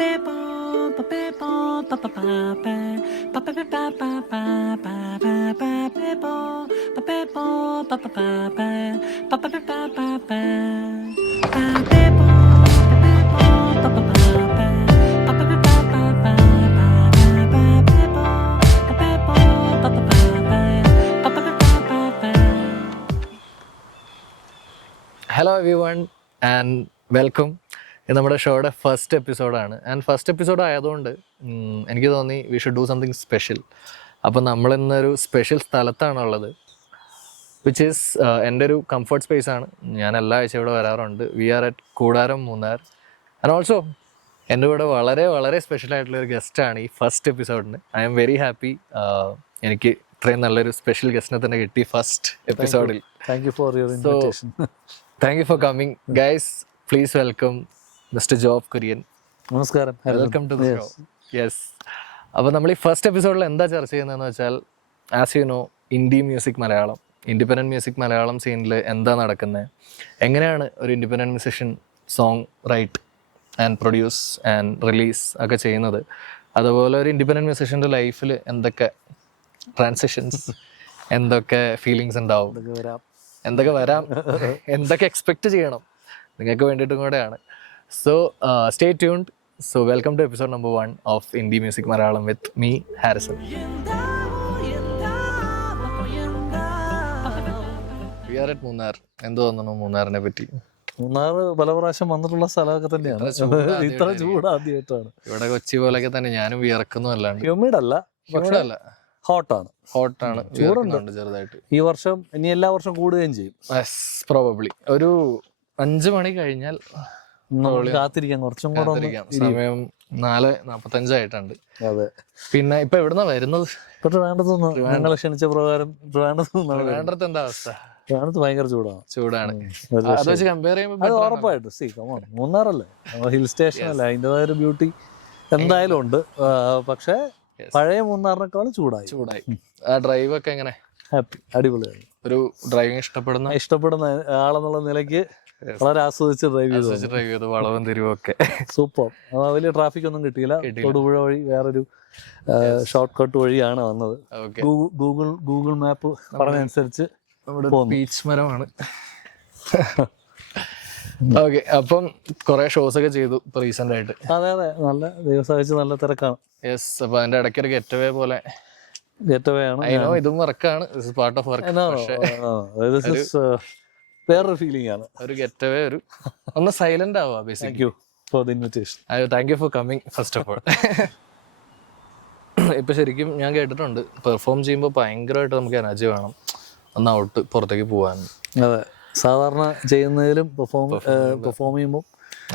Hello every one and welcome. ഇത് നമ്മുടെ ഷോയുടെ ഫസ്റ്റ് എപ്പിസോഡാണ്. ആൻഡ് ഫസ്റ്റ് എപ്പിസോഡ് ആയതുകൊണ്ട് എനിക്ക് തോന്നി we should do something special. അപ്പോൾ നമ്മളിന്നൊരു സ്പെഷ്യൽ സ്ഥലത്താണുള്ളത്, വിച്ച് ഈസ് എൻ്റെ ഒരു കംഫർട്ട് സ്പേസ് ആണ്. ഞാൻ എല്ലാ ആഴ്ച ഇവിടെ വരാറുണ്ട്. വി ആർ അറ്റ് കൂടാരം മൂന്നാർ. ആൻഡ് ഓൾസോ എൻ്റെ കൂടെ വളരെ വളരെ സ്പെഷ്യൽ ആയിട്ടുള്ളൊരു ഗസ്റ്റാണ് ഈ ഫസ്റ്റ് എപ്പിസോഡിന്. I am very happy. എനിക്ക് ഇത്രയും നല്ലൊരു സ്പെഷ്യൽ ഗസ്റ്റിനെ തന്നെ കിട്ടി ഫസ്റ്റ് എപ്പിസോഡിൽ. Thank you for your invitation. Thank you for coming. Guys, please welcome Mr. Job Kurian. നമസ്കാരം. Welcome to the show. Yes. അപ്പോൾ നമ്മൾ ഈ ഫസ്റ്റ് എപ്പിസോഡിൽ എന്താ ചർച്ച ചെയ്യുന്നതെന്ന് വെച്ചാൽ, as you know, independent music Malayalam സീനിൽ എന്താ നടക്കുന്നത്, എങ്ങനെയാണ് ഒരു independent musician song write and produce and release ഒക്കെ ചെയ്യുന്നത്, അതുപോലെ ഒരു ഇൻഡിപെൻഡൻറ്റ് മ്യൂസിഷ്യൻ്റെ ലൈഫിൽ എന്തൊക്കെ ട്രാൻസിഷൻസ്, എന്തൊക്കെ ഫീലിങ്സ് ഉണ്ടാവും, എന്തൊക്കെ വരാം, എന്തൊക്കെ എക്സ്പെക്റ്റ് ചെയ്യണം, നിങ്ങൾക്ക് വേണ്ടിയിട്ടും കൂടെയാണ്. So stay tuned. So welcome to episode number 1 of indie music Malayalam with me Harrison. We are at Munnar. എന്ത് തോന്നുന്നു മൂന്നാറിനെ പറ്റി? മൂന്നാർ പല പ്രാവശ്യം വന്നിട്ടുള്ള സ്ഥലമൊക്കെ തന്നെയാണ്. ഇത്ര ചൂട് ആദ്യമായിട്ടാണ്. ഇവിടെ കൊച്ചി പോലെയൊക്കെ തന്നെ ഞാനും വിയർക്കുന്നു. അല്ലാണ്ട് ഹ്യൂമിഡല്ല, പക്ഷേ ഹോട്ടാണ്. ചൂടുണ്ട് ചെറുതായിട്ട്. ഈ വർഷം ഇനി എല്ലാ വർഷം കൂടുകയും ചെയ്യും. പ്രോബബ്ലി ഒരു 5 മണി കഴിഞ്ഞാൽ കാത്തിരിക്കാം. കുറച്ചും കൂടെ സമയം 4:45 ആയിട്ടുണ്ട്. അതെ. പിന്നെ ഇപ്പൊ എവിടുന്നാ വരുന്നത്? ഇപ്പൊ ട്രിവാൻഡ്രത്ത് ഞങ്ങളെ ക്ഷണിച്ച പ്രകാരം ട്രിവാൻഡ്രത്ത് എന്താ അവസ്ഥ? ട്രിവാൻഡ്രത്ത് ഭയങ്കര ചൂടാണ്. അത് വെച്ച് കമ്പയർ ചെയ്യുമ്പോൾ ഉറപ്പായിട്ടും മൂന്നാറല്ലേ, ഹിൽ സ്റ്റേഷൻ അല്ലേ, അതിൻ്റെതായ ഒരു ബ്യൂട്ടി എന്തായാലും ഉണ്ട്. പക്ഷേ പഴയ മൂന്നാറിനേക്കാളും ചൂടായി. ആ ഡ്രൈവ് ഒക്കെ എങ്ങനെ? ഹാപ്പി, അടിപൊളിയായി. ഒരു ഡ്രൈവിംഗ് ഇഷ്ടപ്പെടുന്ന ആളെന്നുള്ള നിലയ്ക്ക് വളരെ ആസ്വദിച്ച് ഡ്രൈവ് ചെയ്തു. വളവും തിരിവൊക്കെ സൂപ്പർ. വലിയ ട്രാഫിക് ഒന്നും കിട്ടിയില്ല. തൊടുപുഴ വഴി വേറൊരു ഷോർട്ട് കട്ട് വഴിയാണ് വന്നത്. ഗൂഗിൾ മാപ്പ് പറഞ്ഞനുസരിച്ച് ബീച്ച് മരമാണ്. ഓക്കെ. അപ്പം കുറെ ഷോസ് ഒക്കെ ചെയ്തു ഇപ്പൊ റീസെന്റ് ആയിട്ട്. അതെ, നല്ല ദിവസം നല്ല തിരക്കാണ്. യെസ്. അപ്പൊ അതിന്റെ ഇടയ്ക്ക് ഒരു ഗെറ്റ് പോലെ ആണ്. ഇതും വർക്കാണ്, പാർട്ട് ഓഫ് വർക്ക്. വേറൊരു ഫീലിംഗ് ആണ്. ഒരു ഗെറ്റ് അവേ, ഒന്ന് സൈലന്റ് ആവുക. Thank you for the invitation. Thank you for coming first of all. ഇപ്പൊ ശരിക്കും ഞാൻ കേട്ടിട്ടുണ്ട്, പെർഫോം ചെയ്യുമ്പോൾ ഭയങ്കരമായിട്ട് നമുക്ക് എനർജി വേണം, ഒന്ന് ഔട്ട് പുറത്തേക്ക് പോകാൻ. അതെ, സാധാരണ ചെയ്യുന്നതിലും പെർഫോം ചെയ്യുമ്പോൾ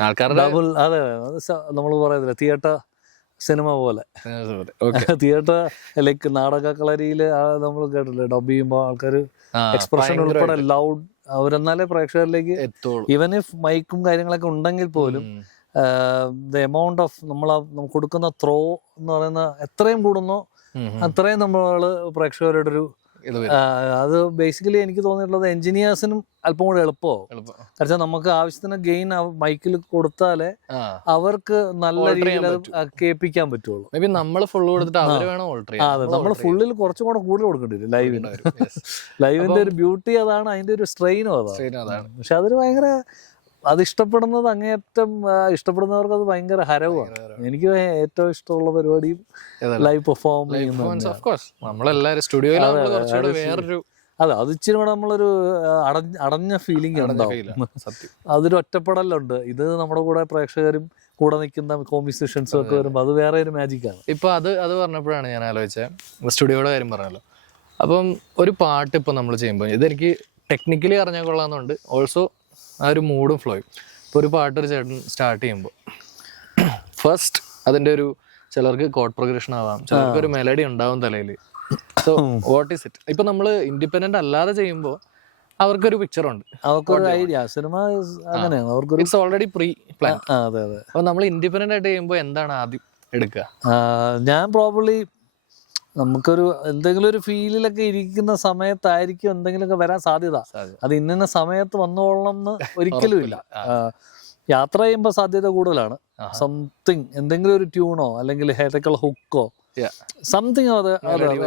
ആൾക്കാരുടെ അതെ, നമ്മൾ പറയുന്നില്ല തിയേറ്റർ സിനിമ പോലെ. തിയേറ്റർ ലൈക്ക് നാടക കളരിയിൽ നമ്മൾ കേട്ടില്ലേ, ഡബ് ചെയ്യുമ്പോൾ ആൾക്കാർ എക്സ്പ്രഷൻ ഉൾപ്പെടെ ലൗഡ്, അവരെന്നാലേ പ്രേക്ഷകരിലേക്ക് എത്തുള്ളൂ. ഈവൻ ഇഫ് മൈക്കും കാര്യങ്ങളൊക്കെ ഉണ്ടെങ്കിൽ പോലും ദ എമൗണ്ട് ഓഫ് നമ്മൾ കൊടുക്കുന്ന ത്രോ എന്ന് പറയുന്ന എത്രയും കൂടുന്നോ അത്രയും നമ്മള് പ്രേക്ഷകരുടെ ഒരു അത് ബേസിക്കലി എനിക്ക് തോന്നിയിട്ടുള്ളത് എഞ്ചിനീയേഴ്സിനും അല്പം കൂടെ എളുപ്പമാവും. കാരണം നമുക്ക് ആവശ്യത്തിന് ഗെയിൻ മൈക്കിൽ കൊടുത്താലേ അവർക്ക് നല്ല രീതിയിൽ കേൾപ്പിക്കാൻ പറ്റുള്ളൂ. അതെ, നമ്മൾ ഫുള്ളിൽ കുറച്ചും കൂടെ കൂടുതൽ കൊടുക്കേണ്ടി വരും ലൈവിന്. ലൈവിന്റെ ഒരു ബ്യൂട്ടി അതാണ്, അതിന്റെ ഒരു സ്ട്രെയിനും അതാണ്. പക്ഷെ അതൊരു ഭയങ്കര, അത് ഇഷ്ടപ്പെടുന്നത് അങ്ങേയറ്റം ഇഷ്ടപ്പെടുന്നവർക്ക് അത് ഭയങ്കര ഹരവുമാണ്. എനിക്ക് ഏറ്റവും ഇഷ്ടമുള്ള പരിപാടിയും ലൈവ് പെർഫോം ചെയ്യുന്നത്. അതെ, അത് ഇച്ചിരി കൂടെ നമ്മളൊരു അടഞ്ഞ ഫീലിംഗ് ഉണ്ടാവും. അതൊരു ഒറ്റപ്പെടലുണ്ട്. ഇത് നമ്മുടെ കൂടെ പ്രേക്ഷകരും കൂടെ നിൽക്കുന്ന കോമ്പിറ്റേഷൻസും ഒക്കെ വരുമ്പോൾ അത് വേറെ ഒരു മാജിക്കാണ്. ഇപ്പൊ അത് പറഞ്ഞപ്പോഴാണ് ഞാൻ ആലോചിച്ചത്, സ്റ്റുഡിയോയുടെ കാര്യം പറഞ്ഞല്ലോ. അപ്പം ഒരു പാട്ട് ഇപ്പൊ നമ്മൾ ചെയ്യുമ്പോൾ ഇതെനിക്ക് ടെക്നിക്കലി അറിഞ്ഞാൽ കൊള്ളാമെന്നുണ്ട്, ഓൾസോ ആ ഒരു മൂഡും ഫ്ലോയും. ഇപ്പോൾ ഒരു പാട്ട് ഒരു ചേട്ടൻ സ്റ്റാർട്ട് ചെയ്യുമ്പോൾ ഫസ്റ്റ് അതിൻ്റെ ഒരു ചിലർക്ക് കോഡ് പ്രോഗ്രഷൻ ആവാം, ചിലർക്ക് ഒരു മെലഡി ഉണ്ടാവും തലയിൽ. So what is it? ഇപ്പം നമ്മൾ ഇൻഡിപെൻഡൻ്റ് അല്ലാതെ ചെയ്യുമ്പോൾ അവർക്കൊരു പിക്ചറുണ്ട്, അവർക്കൊരു ഐഡിയ. സിനിമ അങ്ങനെയാണ്, അവർക്കൊരു ഇറ്റ്സ് ഓൾറെഡി പ്രീ പ്ലാൻ. അതെ. അപ്പോൾ നമ്മൾ ഇൻഡിപെൻഡൻ്റ് ആയിട്ട് ചെയ്യുമ്പോൾ എന്താണ് ആദ്യം എടുക്കുക? ഞാൻ പ്രോബ്ലി നമുക്കൊരു എന്തെങ്കിലും ഒരു ഫീലിലൊക്കെ ഇരിക്കുന്ന സമയത്തായിരിക്കും എന്തെങ്കിലുമൊക്കെ വരാൻ സാധ്യത. അത് ഇന്ന സമയത്ത് വന്നോളണം എന്ന് ഒരിക്കലും ഇല്ല. യാത്ര ചെയ്യുമ്പോൾ സാധ്യത കൂടുതലാണ്. സംതിങ് എന്തെങ്കിലും ഒരു ട്യൂണോ അല്ലെങ്കിൽ ഏതൊക്കെയുള്ള ഹുക്കോ സംതിങ് അത്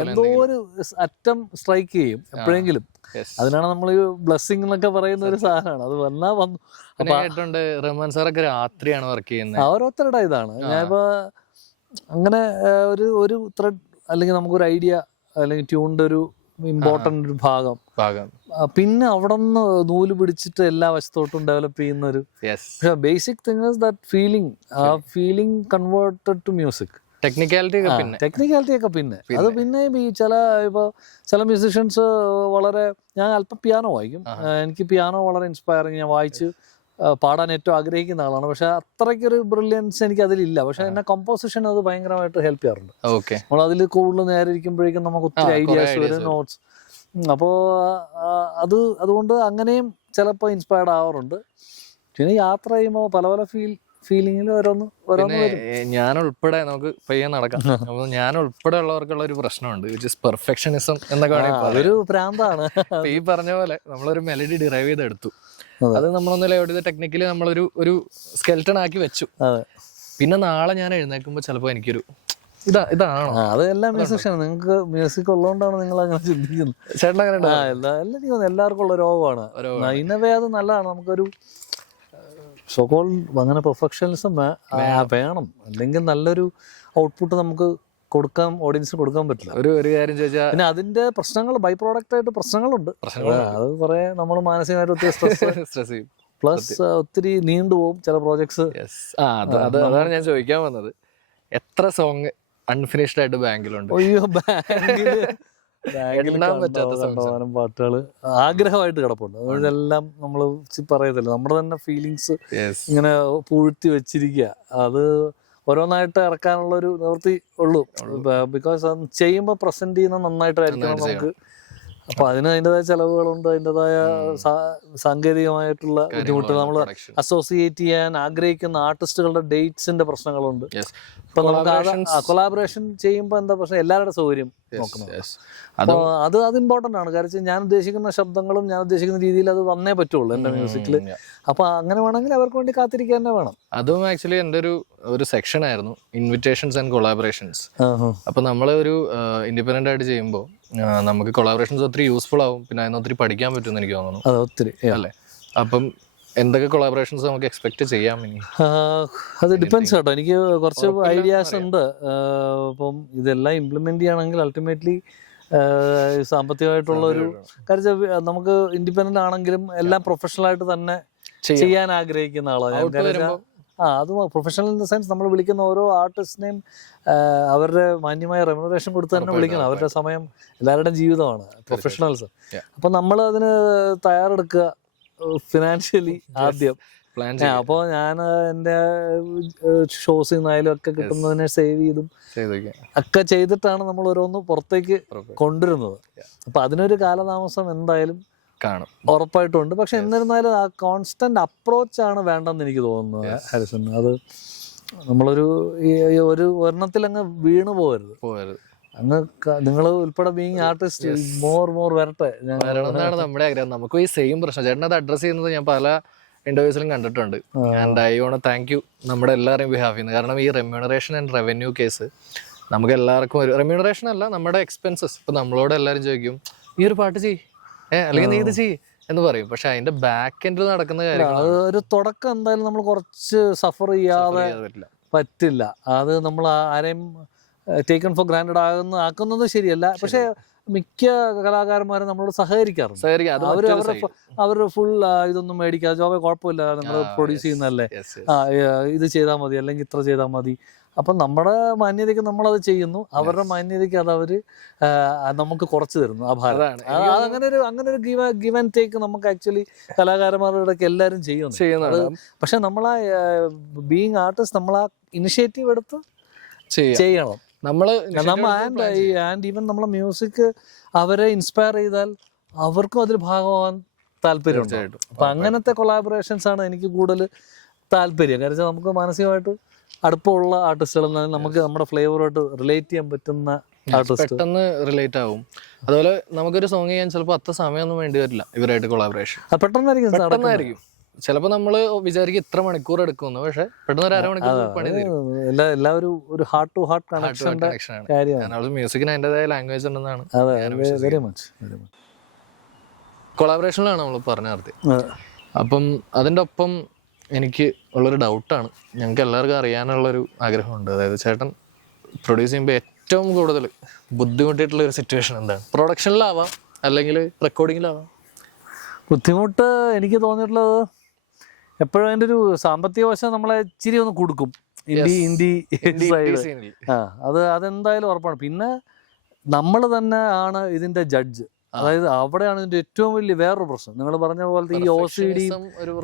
എന്തോ ഒരു അറ്റം സ്ട്രൈക്ക് ചെയ്യും എപ്പോഴെങ്കിലും. അതിനാണ് നമ്മൾ ഈ ബ്ലെസ്സിങ് എന്നൊക്കെ പറയുന്ന ഒരു സാധനമാണ്. അത് വന്നാ വന്നു. റഹ്മാൻ സാറൊക്കെ രാത്രിയാണ് വർക്ക് ചെയ്യുന്നത്. ഓരോരുത്തരുടെ ഇതാണ്. ഞാനിപ്പോ അങ്ങനെ ഒരു ത്രെഡ് അല്ലെങ്കിൽ നമുക്കൊരു ഐഡിയ അല്ലെങ്കിൽ ട്യൂണിന്റെ ഒരു ഇമ്പോർട്ടന്റ് ഒരു ഭാഗം പിന്നെ അവിടെ നിന്ന് നൂല് പിടിച്ചിട്ട് എല്ലാ വശത്തോട്ടും ഡെവലപ്പ് ചെയ്യുന്ന ഒരു basic thing is that feeling. ആ feeling converted to music. Technicality ഒക്കെ പിന്നെ അത് പിന്നെ ഈ ചില മ്യൂസിഷ്യൻസ് വളരെ, ഞാൻ അല്പം പിയാനോ വായിക്കും. എനിക്ക് പിയാനോ വളരെ ഇൻസ്പയറിങ്, ഞാൻ വായിച്ച് പാടാൻ ഏറ്റവും ആഗ്രഹിക്കുന്ന ആളാണ്. പക്ഷെ അത്രയ്ക്കൊരു ബ്രില്യൻസ് എനിക്ക് അതിലില്ല. പക്ഷെ എന്നെ കമ്പോസിഷൻ അത് ഭയങ്കരമായിട്ട് ഹെൽപ്പ് ചെയ്യാറുണ്ട്. നമ്മൾ അതിൽ കൂടുതൽ നേരെ ഇരിക്കുമ്പോഴേക്കും നമുക്ക് ഒത്തിരി ഐഡിയാസ് വരും, നോട്ട്സ്. അപ്പോൾ അതുകൊണ്ട് അങ്ങനെയും ചിലപ്പോൾ ഇൻസ്പയർഡ് ആവാറുണ്ട്. പിന്നെ യാത്ര ചെയ്യുമ്പോൾ പല പല ഫീലിംഗിൽ ഓരോന്ന് ഞാൻ ഉൾപ്പെടെ നമുക്ക് പയ്യെ നടക്കാം. അപ്പൊ ഞാൻ ഉൾപ്പെടെ ഉള്ളവർക്കുള്ള ഒരു പ്രശ്നമുണ്ട്, വിച്ച് ഇസ് പെർഫെക്ഷനിസം എന്നൊക്കെ അതൊരു പ്രാന്താണ്. ഈ പറഞ്ഞ പോലെ നമ്മളൊരു മെലഡി ഡിറൈവ് ചെയ്തെടുത്തു, അത് നമ്മളൊന്നും എവിടെ ടെക്നിക്കലി നമ്മളൊരു സ്കെൽട്ടൺ ആക്കി വെച്ചു. പിന്നെ നാളെ ഞാൻ എഴുന്നേൽക്കുമ്പോൾ ചിലപ്പോൾ എനിക്കൊരു ഇതാണോ? അത് എല്ലാ മ്യൂസിഷ്യനും, നിങ്ങൾക്ക് മ്യൂസിക് ഉള്ളതുകൊണ്ടാണ് നിങ്ങൾ അങ്ങനെ ചിന്തിക്കുന്നത്. ചേട്ടൻ അങ്ങനെ എല്ലാവർക്കും ഉള്ള രോഗമാണ്. ഇന്നവേ അത് നല്ലതാണ്. നമുക്കൊരു സോകോൾ അങ്ങനെ പെർഫെക്ഷനിസം വേണം, അല്ലെങ്കിൽ നല്ലൊരു ഔട്ട്പുട്ട് നമുക്ക് ഓഡിയൻസിന് കൊടുക്കാൻ പറ്റില്ല. ഒരു കാര്യം ചോദിച്ചാൽ പിന്നെ അതിന്റെ പ്രശ്നങ്ങൾ, ബൈ പ്രോഡക്റ്റ് ആയിട്ട് പ്രശ്നങ്ങളുണ്ട്. അത് കുറെ നമ്മൾ മാനസികമായിട്ട് ഒത്തിരി സ്ട്രെസ് ചെയ്യും. പ്ലസ് ഒത്തിരി നീണ്ടുപോകും ചില പ്രോജക്ട്സ്. അതാണ് ഞാൻ ചോദിക്കാൻ വന്നത്, എത്ര സോങ് അൺഫിനിഷ്ഡ് ആയിട്ട് ബാങ്കിലുണ്ട്? അയ്യോ, പാട്ടുകൾ ആഗ്രഹമായിട്ട് കിടപ്പുണ്ട്. അതെല്ലാം നമ്മൾ പറയത്തില്ല, നമ്മുടെ തന്നെ ഫീലിങ്സ് ഇങ്ങനെ പൂഴ്ത്തി വെച്ചിരിക്കുക. അത് ഓരോന്നായിട്ട് ഇറക്കാനുള്ള ഒരു നിവൃത്തി ഉള്ളൂ. ബിക്കോസ് അത് ചെയ്യുമ്പോൾ പ്രസന്റ് ചെയ്യുന്നത് നന്നായിട്ടായിരിക്കണം നമുക്ക്. അപ്പൊ അതിൻ്റെതായ ചെലവുകളുണ്ട്, അതിൻ്റെതായ സാങ്കേതികമായിട്ടുള്ള ബുദ്ധിമുട്ടുകൾ. നമ്മൾ അസോസിയേറ്റ് ചെയ്യാൻ ആഗ്രഹിക്കുന്ന ആർട്ടിസ്റ്റുകളുടെ ഡേറ്റ്സിന്റെ പ്രശ്നങ്ങളുണ്ട്. ഇപ്പൊ നമുക്ക് കൊളാബറേഷൻ ചെയ്യുമ്പോൾ എന്താ പ്രശ്നം, എല്ലാവരുടെ സൗകര്യം നോക്കണം. അപ്പോൾ അത് ഇമ്പോർട്ടന്റ് ആണ്. കാരണം ഞാൻ ഉദ്ദേശിക്കുന്ന ശബ്ദങ്ങളും ഞാൻ ഉദ്ദേശിക്കുന്ന രീതിയിൽ അത് വന്നേ പറ്റുള്ളൂ എന്റെ മ്യൂസിക്കിൽ. അപ്പൊ അങ്ങനെ വേണമെങ്കിൽ അവർക്ക് വേണ്ടി കാത്തിരിക്കാൻ തന്നെ വേണം. അതും ആക്ച്വലി എൻ്റെ ഒരു സെക്ഷൻ ആയിരുന്നു, ഇൻവിറ്റേഷൻസ് ആൻഡ് കൊളാബറേഷൻസ്. അപ്പൊ നമ്മൾ ഒരു ഇൻഡിപെൻഡന്റ് ആയിട്ട് ചെയ്യുമ്പോൾ നമുക്ക് കൊളാബറേഷൻസ് ഒത്തിരി യൂസ്ഫുൾ ആവും, പിന്നെ അതിന് ഒത്തിരി പഠിക്കാൻ പറ്റുമെന്ന് എനിക്ക് തോന്നുന്നു. ഒത്തിരി അല്ലേ? അപ്പം എന്തൊക്കെ കൊളാബറേഷൻസ് നമുക്ക് എക്സ്പെക്ട് ചെയ്യാം ഇനി? അത് ഡിപ്പെൻസ് കേട്ടോ. എനിക്ക് കുറച്ച് ഐഡിയാസ് ഉണ്ട്. അപ്പം ഇതെല്ലാം ഇംപ്ലിമെന്റ് ചെയ്യണമെങ്കിൽ അൾട്ടിമേറ്റ്ലി സാമ്പത്തികമായിട്ടുള്ള ഒരു കാര്യം. നമുക്ക് ഇൻഡിപെൻഡന്റ് ആണെങ്കിലും എല്ലാം പ്രൊഫഷണൽ ആയിട്ട് തന്നെ ചെയ്യാൻ ആഗ്രഹിക്കുന്ന ആളാണ്. അത് പ്രൊഫഷണൽ ഇൻ ദ സെൻസ് നമ്മൾ വിളിക്കുന്ന ഓരോ ആർട്ടിസ്റ്റിനെയും അവരുടെ മാന്യമായ റെമ്യൂണറേഷൻ കൊടുത്ത് തന്നെ വിളിക്കണം. അവരുടെ സമയം, എല്ലാവരുടെയും ജീവിതമാണ് പ്രൊഫഷണൽസ്. അപ്പൊ നമ്മൾ അതിന് തയ്യാറെടുക്കുക ഫിനാൻഷ്യലി ആദ്യം. അപ്പോൾ ഞാൻ എൻ്റെ ഷോസിൽ നിന്നായാലും ഒക്കെ കിട്ടുന്നതിനെ സേവ് ചെയ്തും ഒക്കെ ചെയ്തിട്ടാണ് നമ്മൾ ഓരോന്ന് പുറത്തേക്ക് കൊണ്ടുവരുന്നത്. അപ്പൊ അതിനൊരു കാലതാമസം എന്തായാലും കാണും, ഉറപ്പായിട്ടുണ്ട്. പക്ഷെ എന്നിരുന്നാലും ആ കോൺസ്റ്റന്റ് അപ്രോച്ചാണ് വേണ്ടെന്ന് എനിക്ക് തോന്നുന്നത് ഹാരിസൺ. അത് നമ്മളൊരു ഒരെണ്ണത്തിൽ അങ്ങ് വീണു പോകരുത്. അങ്ങ് നിങ്ങൾ ഉൾപ്പെടെ ബീങ് ആർട്ടിസ്റ്റ് മോർ വരട്ടെ എന്നാണ് നമ്മുടെ ആഗ്രഹം. നമുക്കും ഈ സെയിം പ്രശ്നം ചേട്ടൻ അത് അഡ്രസ് ചെയ്യുന്നത് ഞാൻ പല ഇന്റർവ്യൂസിലും കണ്ടിട്ടുണ്ട്. And I want thank you നമ്മുടെ എല്ലാവരെയും ബിഹാഫ് ചെയ്യുന്നത്. കാരണം ഈ റെമ്യൂണറേഷൻ ആൻഡ് റവന്യൂ കേസ് നമുക്ക് എല്ലാവർക്കും ഒരു റെമ്യൂണറേഷൻ അല്ല, നമ്മുടെ എക്സ്പെൻസസ്. ഇപ്പൊ നമ്മളോട് എല്ലാവരും ചോദിക്കും ഈ ഒരു പാട്ട് ചെയ്യ്, അല്ലെങ്കിൽ നീ ഇത് ചെയ്യ് എന്ന് പറയും. പക്ഷെ അതിന്റെ ബാക്ക് എൻഡിൽ നടക്കുന്ന കാര്യങ്ങൾ, ഒരു തുടക്കം എന്തായാലും നമ്മൾ കുറച്ച് സഫർ ചെയ്യാതെ പറ്റില്ല. അത് നമ്മൾ ആരെയും ടേക്കൺ ഫോർ ഗ്രാൻഡഡ് ആക്കുന്നത് ശരിയല്ല. പക്ഷെ മിക്ക കലാകാരന്മാരും നമ്മളോട് സഹകരിക്കാറുണ്ട്. അവരുടെ ഫുൾ ഇതൊന്നും മേടിക്കാതെ ജോബെ കുഴപ്പമില്ല, നിങ്ങൾ പ്രൊഡ്യൂസ് ചെയ്യുന്നതല്ലേ, ഇത് ചെയ്താൽ മതി അല്ലെങ്കിൽ ഇത്ര ചെയ്താൽ മതി. അപ്പം നമ്മുടെ മാന്യതയ്ക്ക് നമ്മളത് ചെയ്യുന്നു, അവരുടെ മാന്യതയ്ക്ക് അത് അവര് നമുക്ക് കുറച്ച് തരുന്നു. ആ ഭാരം അങ്ങനെ ഒരു ഗിവ് ആൻഡ് ടേക്ക് നമുക്ക് ആക്ച്വലി കലാകാരന്മാരുടെ ഇടയ്ക്ക് എല്ലാവരും ചെയ്യുന്നു. പക്ഷെ നമ്മളാ ബീയിങ് ആർട്ടിസ്റ്റ് നമ്മളാ ഇനിഷ്യേറ്റീവ് എടുത്ത് ചെയ്യണം. ആൻഡ് ഈവൻ നമ്മളെ മ്യൂസിക് അവരെ ഇൻസ്പയർ ചെയ്താൽ അവർക്കും അതിൽ ഭാഗമാകാൻ താല്പര്യമുണ്ട്. അപ്പൊ അങ്ങനത്തെ കൊളാബറേഷൻസ് ആണ് എനിക്ക് കൂടുതൽ താല്പര്യം. കാരണം നമുക്ക് മാനസികമായിട്ട് അടുപ്പമുള്ള ആർട്ടിസ്റ്റുകൾ, നമുക്ക് നമ്മുടെ ഫ്ലേവറുമായിട്ട് റിലേറ്റ് ചെയ്യാൻ പറ്റുന്ന ആർട്ടിസ്റ്റ് പെട്ടെന്ന് റിലേറ്റ് ആവും. അതുപോലെ നമുക്കൊരു സോങ് ചെയ്യാൻ ചിലപ്പോൾ അത്ര സമയമൊന്നും വേണ്ടി വരില്ല ഇവരായിട്ട് കൊളാബറേഷൻ. പെട്ടെന്നായിരിക്കും ചിലപ്പോൾ നമ്മൾ വിചാരിക്കും ഇത്ര മണിക്കൂർ എടുക്കുന്നു, പക്ഷെ പെട്ടെന്ന് ഒരു അരമണിക്കൂർ പണി തീരും. എല്ലാവരും ഒരു ഹാർട്ട് ടു ഹാർട്ട് കണക്ഷന്റെ കാര്യമാണ്. മ്യൂസിക്കിന് അതിൻ്റെതായ ലാംഗ്വേജ് ഉണ്ടെന്നാണ്. വെരി മച്ച് കൊളാബറേഷനിലാണ് നമ്മൾ പറഞ്ഞു നടത്തി. അപ്പം അതിൻ്റെ ഒപ്പം എനിക്ക് ഉള്ളൊരു ഡൗട്ടാണ്, ഞങ്ങൾക്ക് എല്ലാവർക്കും അറിയാനുള്ളൊരു ആഗ്രഹമുണ്ട്. അതായത് ചേട്ടൻ പ്രൊഡ്യൂസ് ചെയ്യുമ്പോൾ ഏറ്റവും കൂടുതൽ ബുദ്ധിമുട്ടിയിട്ടുള്ള ഒരു സിറ്റുവേഷൻ എന്താണ്? പ്രൊഡക്ഷനിലാവാം, അല്ലെങ്കിൽ റെക്കോർഡിങ്ങിലാവാം. ബുദ്ധിമുട്ട് എനിക്ക് തോന്നിയിട്ടുള്ളത് എപ്പോഴും അതിൻ്റെ ഒരു സാമ്പത്തിക വശം നമ്മളെ ഇച്ചിരി ഒന്ന് കൊടുക്കും. ഇന്ത്യ സൈഡ് അതെന്തായാലും ഉറപ്പാണ്. പിന്നെ നമ്മൾ തന്നെ ആണ് ഇതിൻ്റെ ജഡ്ജ്. അതായത് അവിടെയാണ് ഇതിന്റെ ഏറ്റവും വലിയ വേറൊരു പ്രശ്നം. നിങ്ങൾ പറഞ്ഞ പോലത്തെ ഈ OCD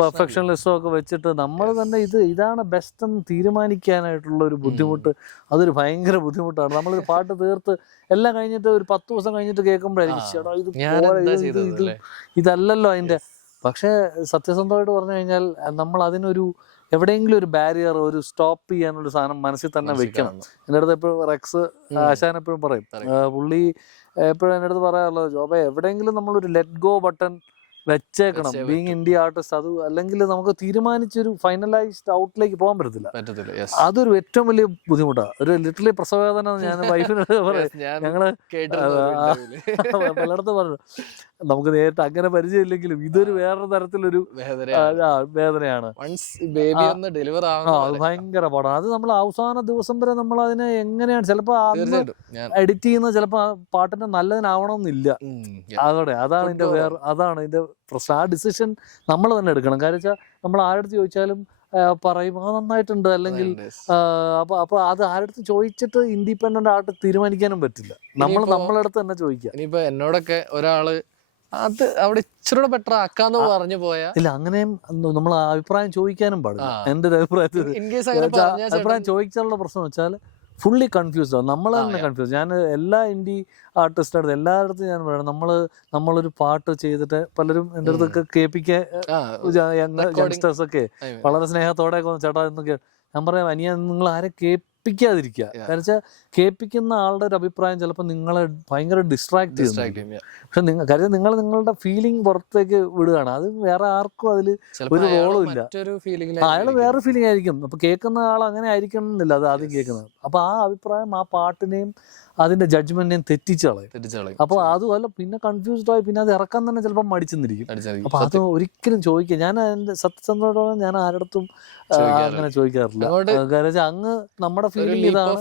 പെർഫെക്ഷനിസം ഒക്കെ വെച്ചിട്ട് നമ്മൾ തന്നെ ഇതാണ് ബെസ്റ്റ് എന്ന് തീരുമാനിക്കാനായിട്ടുള്ള ഒരു ബുദ്ധിമുട്ട്. അതൊരു ഭയങ്കര ബുദ്ധിമുട്ടാണ്. നമ്മളൊരു പാട്ട് തീർത്ത് എല്ലാം കഴിഞ്ഞിട്ട് ഒരു 10 ദിവസം കഴിഞ്ഞിട്ട് കേൾക്കുമ്പോഴായിരിക്കും ഇതല്ലല്ലോ അതിന്റെ. പക്ഷെ സത്യസന്ധമായിട്ട് പറഞ്ഞു കഴിഞ്ഞാൽ നമ്മൾ അതിനൊരു എവിടെയെങ്കിലും ഒരു ബാരിയർ, ഒരു സ്റ്റോപ്പ് ചെയ്യാനുള്ള സാധനം മനസ്സിൽ തന്നെ വെക്കണം. എൻ്റെ അടുത്ത് എപ്പോഴും റെക്സ് ആശാൻ എപ്പോഴും പറയും, പുള്ളി എപ്പോഴും എൻ്റെ അടുത്ത് പറയാറുള്ളത്, ജോബേ എവിടെയെങ്കിലും നമ്മളൊരു ലെറ്റ് ഗോ ബട്ടൺ വെച്ചേക്കണം ബീങ് ഇന്ത്യ ആർട്ടിസ്റ്റ്. അത് അല്ലെങ്കിൽ നമുക്ക് തീരുമാനിച്ചൊരു ഫൈനലൈസ്ഡ് ഔട്ടിലേക്ക് പോകാൻ പറ്റത്തില്ല. അതൊരു ഏറ്റവും വലിയ ബുദ്ധിമുട്ടാണ്. ഒരു ലിറ്ററലി പ്രസവവേദന ഞാൻ വൈഫിനോട് പറയും. ഞങ്ങള് പലയിടത്തും പറഞ്ഞു നമുക്ക് നേരിട്ട് അങ്ങനെ പരിചയമില്ലെങ്കിലും ഇതൊരു വേറൊരു തരത്തിലൊരു വേദനയാണ്. അത് ഭയങ്കര പാടാണ്. അത് നമ്മൾ അവസാന ദിവസം വരെ നമ്മൾ അതിനെ എങ്ങനെയാണ് ചിലപ്പോ എഡിറ്റ് ചെയ്യുന്നത് ചിലപ്പോ ആ പാട്ടിന്റെ നല്ലതിനാവണമെന്നില്ല. അതാണ് ഇതിന്റെ അതാണ് ഇതിന്റെ പ്രശ്നം. ആ ഡിസിഷൻ നമ്മൾ തന്നെ എടുക്കണം. കാര്യം വെച്ചാൽ നമ്മൾ ആരടുത്ത് ചോദിച്ചാലും പറയും നന്നായിട്ടുണ്ട്, അല്ലെങ്കിൽ അപ്പൊ അത് ആരടുത്ത് ചോദിച്ചിട്ട് ഇൻഡിപെൻഡന്റ് ആയിട്ട് തീരുമാനിക്കാനും പറ്റില്ല. നമ്മളടുത്ത് തന്നെ ചോദിക്കാം. ഇനിയിപ്പോ എന്നോടൊക്കെ ഒരാള് അത് അവിടെ ഇച്ചിരി ബെറ്റർ ആക്കാന്ന് പറഞ്ഞു പോയാ ഇല്ല, അങ്ങനെയും നമ്മൾ അഭിപ്രായം ചോദിക്കാനും പാടില്ല. എന്റെ ഒരു അഭിപ്രായത്തിൽ അഭിപ്രായം ചോദിച്ചാലുള്ള പ്രശ്നം വെച്ചാൽ ഫുള്ളി കൺഫ്യൂസ്ഡ് ആവും. നമ്മൾ തന്നെ കൺഫ്യൂസ്. ഞാൻ എല്ലാ ഇന്ത്യ ആർട്ടിസ്റ്റിൻ്റെ അടുത്ത് എല്ലായിടത്തും ഞാൻ പറയണം, നമ്മളൊരു പാട്ട് ചെയ്തിട്ട് പലരും എൻ്റെ അടുത്തൊക്കെ കേൾപ്പിക്കാൻ യങ്സ്റ്റേഴ്സ് ഒക്കെ വളരെ സ്നേഹത്തോടെ ചേട്ടാ എന്നൊക്കെ ഞാൻ പറയാം, അനിയ നിങ്ങൾ ആരെ കേൾപ്പിക്കാതിരിക്കുക. കാരണം വെച്ചാൽ കേൾപ്പിക്കുന്ന ആളുടെ ഒരു അഭിപ്രായം ചിലപ്പോൾ നിങ്ങളെ ഭയങ്കര ഡിസ്ട്രാക്ട് ചെയ്യും. പക്ഷെ കാര്യം നിങ്ങൾ നിങ്ങളുടെ ഫീലിംഗ് പുറത്തേക്ക് വിടുകയാണ്. അത് വേറെ ആർക്കും അതിൽ ഒരു റോളും ഇല്ല. അയാൾ വേറെ ഫീലിംഗ് ആയിരിക്കും. അപ്പൊ കേൾക്കുന്ന ആൾ അങ്ങനെ ആയിരിക്കണം എന്നില്ല അത് ആദ്യം കേൾക്കുന്നത്. അപ്പൊ ആ അഭിപ്രായം ആ പാട്ടിനെയും അതിന്റെ ജഡ്ജ്മെന്റിനെയും തെറ്റിച്ച് കളയും. അപ്പൊ അതുമല്ല പിന്നെ കൺഫ്യൂസ്ഡ് ആയി പിന്നെ അത് ഇറക്കാൻ തന്നെ ചിലപ്പോൾ മടിച്ചെന്നിരിക്കും. അപ്പൊ അത് ഒരിക്കലും ചോദിക്കുക. ഞാൻ എന്റെ സത്യസന്ധമായിട്ട് ഞാൻ ആരടുത്തും അങ്ങനെ ചോദിക്കാറില്ല. കാരണം അങ്ങ് നമ്മുടെ ഫീലിംഗ് ഇതാണ്.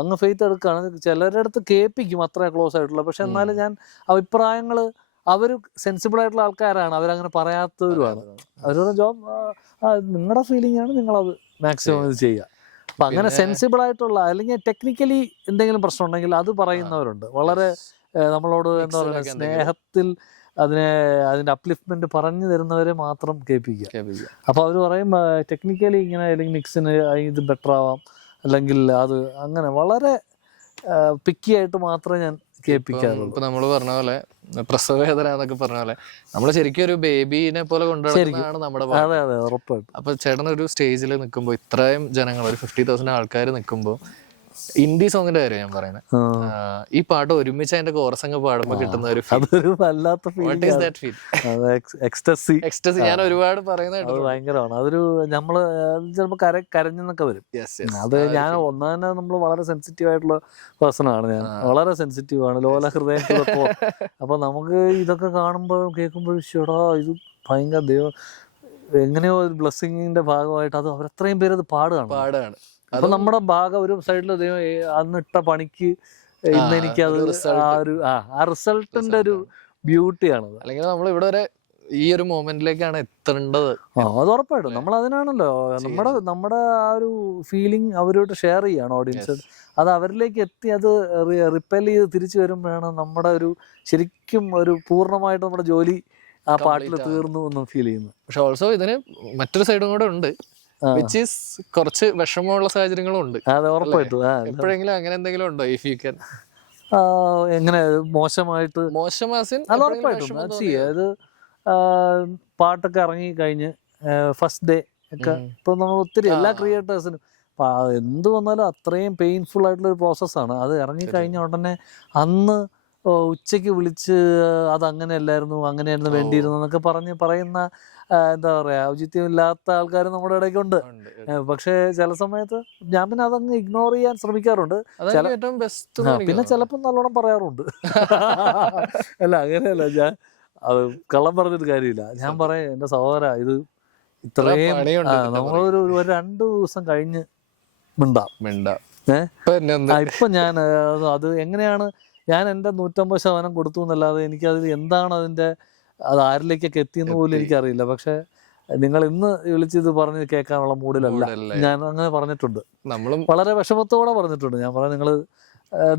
അങ്ങ് ഫെയ്ത്ത് എടുക്കുകയാണ്. ചിലരുടെ അടുത്ത് കേൾപ്പിക്കും അത്ര ക്ലോസ് ആയിട്ടുള്ള. പക്ഷെ എന്നാലും ഞാൻ അഭിപ്രായങ്ങൾ അവർ സെൻസിബിൾ ആയിട്ടുള്ള ആൾക്കാരാണ്, അവരങ്ങനെ പറയാത്തവരുമാണ്. അവരുടെ ജോബ് നിങ്ങളുടെ ഫീലിംഗ് ആണ്, നിങ്ങളത് മാക്സിമം ഇത് ചെയ്യുക. അപ്പൊ അങ്ങനെ സെൻസിബിൾ ആയിട്ടുള്ള അല്ലെങ്കിൽ ടെക്നിക്കലി എന്തെങ്കിലും പ്രശ്നം ഉണ്ടെങ്കിൽ അത് പറയുന്നവരുണ്ട്. വളരെ നമ്മളോട് എന്താ പറയുക സ്നേഹത്തിൽ അതിന്റെ അപ്ലിഫ്റ്റ്മെന്റ് പറഞ്ഞു തരുന്നവരെ മാത്രം കേൾപ്പിക്കുക. അപ്പൊ അവർ പറയും ടെക്നിക്കലി ഇങ്ങനെ അല്ലെങ്കിൽ മിക്സിന് ഇത് ബെറ്റർ ആവാം, അല്ലെങ്കിൽ അത് അങ്ങനെ വളരെ പിക്കി ആയിട്ട് മാത്രമേ ഞാൻ കേൾപ്പിക്കാറുള്ളൂ. ഇപ്പൊ നമ്മള് പറഞ്ഞ പോലെ പ്രസവവേദന എന്നൊക്കെ പറഞ്ഞ പോലെ നമ്മള് ശരിക്കും ഒരു ബേബീനെ പോലെ കൊണ്ടുവരുന്നതാണ് നമ്മുടെ. അതെ അതെ ഉറപ്പായിട്ടും. അപ്പൊ ചേട്ടൻ ഒരു സ്റ്റേജിൽ നിൽക്കുമ്പോ ഇത്രയും ജനങ്ങൾ ഒരു 50,000 ആൾക്കാർ നിൽക്കുമ്പോ ഹിന്ദി സോങ്ങിന്റെ കാര്യം ഞാൻ പറയുന്നത്, ഈ പാട്ട് ഒരുമിച്ച് അതിന്റെ കോറസ് അങ്ങ് പാടുമ്പോ കിട്ടുന്ന ഒരു എക്സ്റ്റസി ഞാൻ ഒരുപാട് പറയുന്നത് ഭയങ്കരമാണ്. അതൊരു നമ്മള് ചിലപ്പോ കരഞ്ഞെന്നൊക്കെ വരും. അത് ഞാൻ ഒന്നാമത് നമ്മൾ വളരെ സെൻസിറ്റീവ് ആയിട്ടുള്ള പേഴ്സൺ ആണ്. ഞാൻ വളരെ സെൻസിറ്റീവ് ആണ്, ലോല ഹൃദയത്തിലപ്പോ. അപ്പൊ നമുക്ക് ഇതൊക്കെ കാണുമ്പോഴും കേൾക്കുമ്പോഴും ചേടാ ഇത് ഭയങ്കര ദൈവം എങ്ങനെയോ ഒരു ബ്ലെസ്സിങ്ങിന്റെ ഭാഗമായിട്ട് അത് അവരത്രയും പേര് അത് പാടുകയാണ്. അപ്പൊ നമ്മുടെ ഭാഗം ഒരു സൈഡിൽ ദൈവം അന്ന് ഇട്ട പണിക്ക് ഇന്ന് എനിക്കത് ആ റിസൾട്ടിന്റെ ഒരു ബ്യൂട്ടിയാണ്. അല്ലെങ്കിൽ നമ്മൾ ഇവിടെ വരെ ഈ ഒരു മൊമെന്റിലേക്കാണ് എത്തേണ്ടത്. അത് ഉറപ്പായിട്ടും നമ്മൾ അതിനാണല്ലോ നമ്മുടെ ആ ഒരു ഫീലിംഗ് അവരോട് ഷെയർ ചെയ്യാണ് ഓഡിയൻസ്. അത് അവരിലേക്ക് എത്തി അത് റിപ്പൽ ചെയ്ത് തിരിച്ചു വരുമ്പോഴാണ് നമ്മുടെ ഒരു ശരിക്കും ഒരു പൂർണ്ണമായിട്ട് നമ്മുടെ ജോലി ആ പാട്ടിൽ തീർന്നു എന്ന് ഫീൽ ചെയ്യുന്നു. പക്ഷെ ഓൾസോ ഇതിന് മറ്റൊരു സൈഡും കൂടെ ഉണ്ട്, which is കുറച്ച് വിഷമമുള്ള സാഹചര്യങ്ങളും ഉണ്ട്. എപ്പോഴെങ്കിലും അങ്ങനെ എന്തെങ്കിലും ഉണ്ടോ? ഇഫ് യു ക്യാൻ എങ്ങനെ മോശമായിട്ട് അത് പാട്ടൊക്കെ ഇറങ്ങി കഴിഞ്ഞ് ഫസ്റ്റ് ഡേ ഒക്കെ ഇപ്പൊ നമ്മൾ ഒത്തിരി എല്ലാ ക്രിയേറ്റേഴ്സിനും എന്ത് വന്നാലും അത്രയും പെയിൻഫുൾ ആയിട്ടുള്ള ഒരു പ്രോസസ്സാണ്. അത് ഇറങ്ങിക്കഴിഞ്ഞ ഉടനെ അന്ന് ഉച്ചയ്ക്ക് വിളിച്ച് അതങ്ങനെ അല്ലായിരുന്നു അങ്ങനെയായിരുന്നു വേണ്ടിയിരുന്നു എന്നൊക്കെ പറയുന്ന എന്താ പറയാ ഔചിത്യം ഇല്ലാത്ത ആൾക്കാർ നമ്മുടെ ഇടയ്ക്കുണ്ട്. പക്ഷേ ചില സമയത്ത് ഞാൻ പിന്നെ അതങ്ങ് ഇഗ്നോർ ചെയ്യാൻ ശ്രമിക്കാറുണ്ട്. പിന്നെ ചിലപ്പോൾ നല്ലോണം പറയാറുണ്ട്. അല്ല അങ്ങനെയല്ല, ഞാൻ അത് കള്ളം പറഞ്ഞിട്ട് കാര്യമില്ല. ഞാൻ പറയാം എൻ്റെ സഹോദര ഇത് ഇത്രയും നമ്മളൊരു 2 ദിവസം കഴിഞ്ഞ് മിണ്ടാം. ഇപ്പൊ ഞാൻ അത് എങ്ങനെയാണ് ഞാൻ എൻ്റെ 150% കൊടുത്തു എന്നല്ലാതെ എനിക്കതിൽ എന്താണ് അത് ആരിലേക്കൊക്കെ എത്തിയെന്ന് പോലും എനിക്കറിയില്ല. പക്ഷെ നിങ്ങൾ ഇന്ന് വിളിച്ചിത് പറഞ്ഞ് കേൾക്കാനുള്ള മൂഡിലല്ല. ഞാൻ അങ്ങനെ പറഞ്ഞിട്ടുണ്ട്, വളരെ വിഷമത്തോടെ പറഞ്ഞിട്ടുണ്ട്. ഞാൻ പറയാം നിങ്ങൾ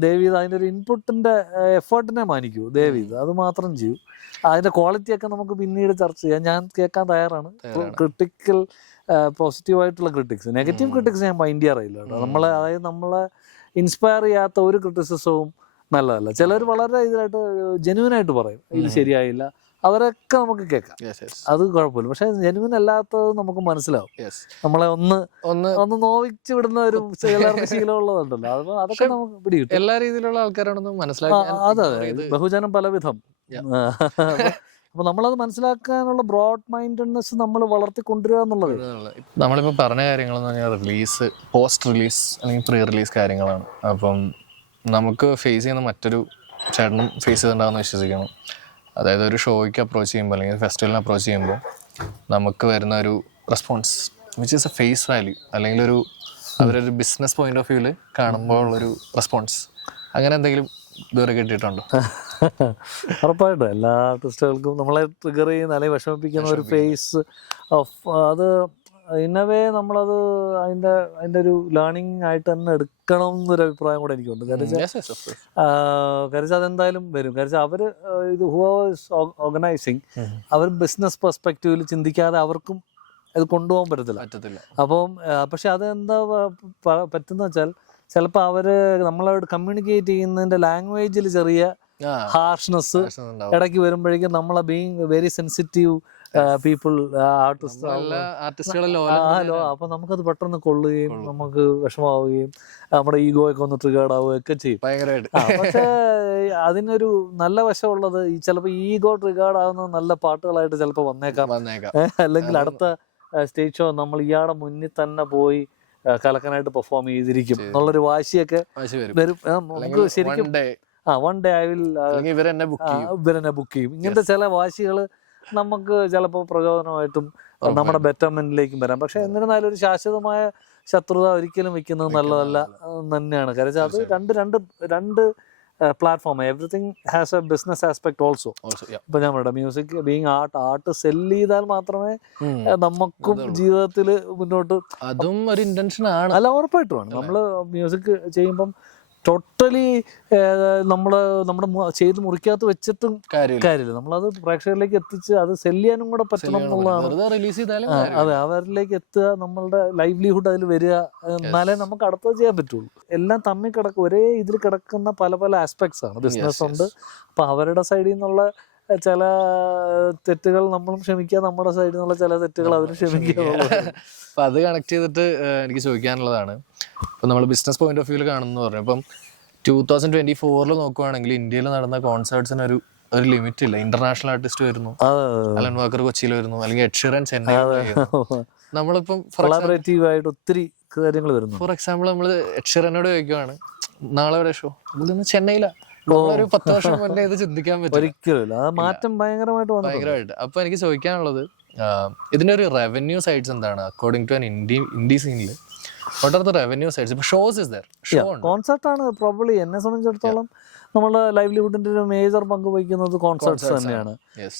ദയവീത് അതിൻ്റെ ഒരു ഇൻപുട്ടിന്റെ എഫേർട്ടിനെ മാനിക്കൂ, ദയവീത് അത് മാത്രം ചെയ്യൂ. അതിന്റെ ക്വാളിറ്റിയൊക്കെ നമുക്ക് പിന്നീട് ചർച്ച ചെയ്യാം. ഞാൻ കേൾക്കാൻ തയ്യാറാണ്. ക്രിട്ടിക്കൽ പോസിറ്റീവായിട്ടുള്ള ക്രിട്ടിക്സ്, നെഗറ്റീവ് ക്രിട്ടിക്സ് ഞാൻ മൈൻഡ് ചെയ്യാറില്ല കേട്ടോ. അതായത് നമ്മളെ ഇൻസ്പയർ ചെയ്യാത്ത ഒരു ക്രിറ്റിസിസവും നല്ലതല്ല. ചിലർ വളരെ ഇതായിട്ട് ജെന്യൂനായിട്ട് പറയും ഇത് ശരിയായില്ല, അവരൊക്കെ നമുക്ക് കേൾക്കാം, അത് കുഴപ്പമില്ല. പക്ഷെ ജെന്യൂൻ അല്ലാത്തത് നമുക്ക് മനസ്സിലാവും. നമ്മളെ ഒന്ന് നോവിച്ച് വിടുന്ന ഒരു ശീലമുള്ളതുണ്ടല്ലോ, അതൊക്കെ നമുക്ക് പിടികിട്ടും. എല്ലാ രീതിയിലുള്ള ആൾക്കാരാണെന്ന് മനസ്സിലാക്കാം. അതെ, ബഹുജനം പലവിധം. അപ്പൊ നമ്മളത് മനസ്സിലാക്കാനുള്ള ബ്രോഡ് മൈൻഡഡ്നെസ് നമ്മൾ വളർത്തിക്കൊണ്ടുവരിക എന്നുള്ളത്. നമ്മളിപ്പോൾ പറഞ്ഞ കാര്യങ്ങളെന്ന് പറഞ്ഞാൽ റിലീസ്, പോസ്റ്റ് റിലീസ് അല്ലെങ്കിൽ പ്രീ റിലീസ് കാര്യങ്ങളാണ്. അപ്പം നമുക്ക് ഫേസ് ചെയ്യുന്ന മറ്റൊരു ചേട്ടനും ഫേസ് ചെയ്തിട്ടുണ്ടാകുമെന്ന് വിശ്വസിക്കണം. അതായത് ഒരു ഷോയ്ക്ക് അപ്രോച്ച് ചെയ്യുമ്പോൾ അല്ലെങ്കിൽ ഫെസ്റ്റിവലിന് അപ്രോച്ച് ചെയ്യുമ്പോൾ നമുക്ക് വരുന്ന ഒരു response which is a face value, അല്ലെങ്കിൽ അവരൊരു ബിസിനസ് പോയിന്റ് ഓഫ് വ്യൂവിൽ കാണുമ്പോൾ ഉള്ളൊരു റെസ്പോൺസ്, അങ്ങനെ എന്തെങ്കിലും ഇതുവരെ കിട്ടിയിട്ടുണ്ടോ? ഉറപ്പായിട്ടും എല്ലാ ആർട്ടിസ്റ്റുകൾക്കും നമ്മളെ ട്രിഗർ ചെയ്യുന്ന അല്ലെങ്കിൽ വിഷമിപ്പിക്കുന്ന ഒരു ഫേസ് ഓഫ് അത് ഇന്നവേ നമ്മളത് അതിൻ്റെ ഒരു ലേണിംഗ് ആയിട്ട് തന്നെ എടുക്കണം എന്നൊരു അഭിപ്രായം കൂടെ എനിക്കുണ്ട്. കാരണം അതെന്തായാലും വരും. കാരണം അവർ ഇത് ഓർഗനൈസിങ് അവർ ബിസിനസ് പെർസ്പെക്റ്റീവിൽ ചിന്തിക്കാതെ അവർക്കും അത് കൊണ്ടുപോകാൻ പറ്റത്തില്ല. അപ്പം പക്ഷെ അതെന്താ പറ്റുന്ന വെച്ചാൽ ചിലപ്പോൾ അവര് നമ്മളോട് കമ്മ്യൂണിക്കേറ്റ് ചെയ്യുന്നതിന്റെ ലാംഗ്വേജിൽ ചെറിയ ഹാർഷ്നെസ് ഇടയ്ക്ക് വരുമ്പോഴേക്കും നമ്മളെ ബീങ് വെരി സെൻസിറ്റീവ് പീപ്പിൾ ആർട്ടിസ്റ്റുകളല്ലോ, അപ്പൊ നമുക്കത് പെട്ടെന്ന് കൊള്ളുകയും നമുക്ക് വിഷമാവുകയും നമ്മുടെ ഈഗോ ഒക്കെ ഒന്ന് ട്രിഗേർഡ് ആവുകയും ഒക്കെ ചെയ്യും ഭയങ്കരമായിട്ട്. പക്ഷേ അതിനൊരു നല്ല വശമുള്ളത് ഈ ചിലപ്പോൾ ഈഗോ ട്രിഗേർഡ് ആവുന്ന നല്ല പാട്ടുകളായിട്ട് ചിലപ്പോൾ വന്നേക്കാം. അല്ലെങ്കിൽ അടുത്ത സ്റ്റേജ് ഷോ നമ്മൾ ഇയാളുടെ മുന്നിൽ തന്നെ പോയി കലക്കനായിട്ട് പെർഫോം ചെയ്തിരിക്കും എന്നുള്ളൊരു വാശിയൊക്കെ വരും. നമുക്ക് ശരിക്കും വൺ ഡേ ഐ വിൽ ഇവരെന്നെ ബുക്ക് ചെയ്യും. ഇങ്ങനത്തെ ചില വാശികൾ നമുക്ക് ചിലപ്പോൾ പ്രചോദനമായിട്ടും നമ്മുടെ ബെറ്റർമെന്റിലേക്കും വരാം. പക്ഷെ എന്നിരുന്നാലും ഒരു ശാശ്വതമായ ശത്രുത ഒരിക്കലും വെക്കുന്നത് നല്ലതല്ല തന്നെയാണ്. കാരണം അത് രണ്ട് platform, everything has A business aspect also. ഇപ്പൊ ഞാൻ പറയാം, മ്യൂസിക് ബീങ് ആർട്ട് സെല് ചെയ്താൽ മാത്രമേ നമുക്കും ജീവിതത്തിൽ മുന്നോട്ട്, അതും ഒരു ഇന്റൻഷൻ ആണ്. അല്ല, ഉറപ്പായിട്ടുമാണ്. നമ്മള് മ്യൂസിക് ചെയ്യുമ്പം ടോട്ടലി നമ്മുടെ ചെയ്ത് മുറിക്കകത്ത് വെച്ചിട്ടും കാര്യമില്ല. നമ്മളത് പ്രേക്ഷകരിലേക്ക് എത്തിച്ച് അത് സെല് ചെയ്യാനും കൂടെ പറ്റണം എന്നുള്ളതാണ്. അതെ, അവരിലേക്ക് എത്തുക, നമ്മളുടെ ലൈവ്ലിഹുഡ് അതിൽ വരിക, എന്നാലേ നമുക്ക് അടുത്തത് ചെയ്യാൻ പറ്റുള്ളൂ. എല്ലാം തമ്മിൽ കിടക്കും, ഒരേ ഇതിൽ കിടക്കുന്ന പല ആസ്പെക്ട്സ് ആണ്. ബിസിനസ് ഉണ്ട്, അപ്പൊ അവരുടെ സൈഡിൽ നിന്നുള്ള ചില തെറ്റുകൾ നമ്മളും ക്ഷമിക്കുക, നമ്മുടെ സൈഡിൽ നിന്നുള്ള ചില തെറ്റുകൾ അവരും ക്ഷമിക്കുക. അപ്പം അത് കണക്ട് ചെയ്തിട്ട് എനിക്ക് ചോദിക്കാനുള്ളതാണ്, ഇപ്പം നമ്മൾ ബിസിനസ് പോയിന്റ് ഓഫ് വ്യൂവിൽ കാണുന്നു പറഞ്ഞു. ഇപ്പം 2024 നോക്കുവാണെങ്കിൽ ഇന്ത്യയിൽ നടന്ന കോൺസേർട്സിന് ഒരു ലിമിറ്റ് ഇല്ല. ഇന്റർനാഷണൽ ആർട്ടിസ്റ്റ് വരുന്നു, അലൻ വാക്കർ കൊച്ചിയിൽ വരുന്നു, അല്ലെങ്കിൽ എഡ് ഷീറൻ ചെന്നൈ. നമ്മളിപ്പം കൊളാബറേറ്റീവായിട്ട് ഒത്തിരി കാര്യങ്ങൾ വരുന്നു. ഫോർ എക്സാമ്പിൾ നമ്മൾ എഡ് ഷീറനോട് ചോദിക്കുവാണ് നാളെ എവിടെ ഷോ, ഇതൊന്ന് ചെന്നൈയിലാണ്. ഒരു 10 വർഷം മുന്നേ ഇത് ചിന്തിക്കാൻ പറ്റും ഒരിക്കലും. മാറ്റം ഭയങ്കരമായിട്ട്. അപ്പൊ എനിക്ക് ചോദിക്കാനുള്ളത്, ഇതിന്റെ ഒരു റവന്യൂ സൈഡ്സ് എന്താണ് അക്കോർഡിംഗ് ടു ആൻ ഇന്ത്യ സീനിൽ? What are the revenue sides? Shows is there. Concert ആണ് പ്രോബ്ലി എന്നെ സംബന്ധിച്ചിടത്തോളം നമ്മുടെ ലൈവ്ലിഹുഡിന്റെ ഒരു മേജർ പങ്ക് വഹിക്കുന്നത് കോൺസെർട്ട്സ് തന്നെയാണ്.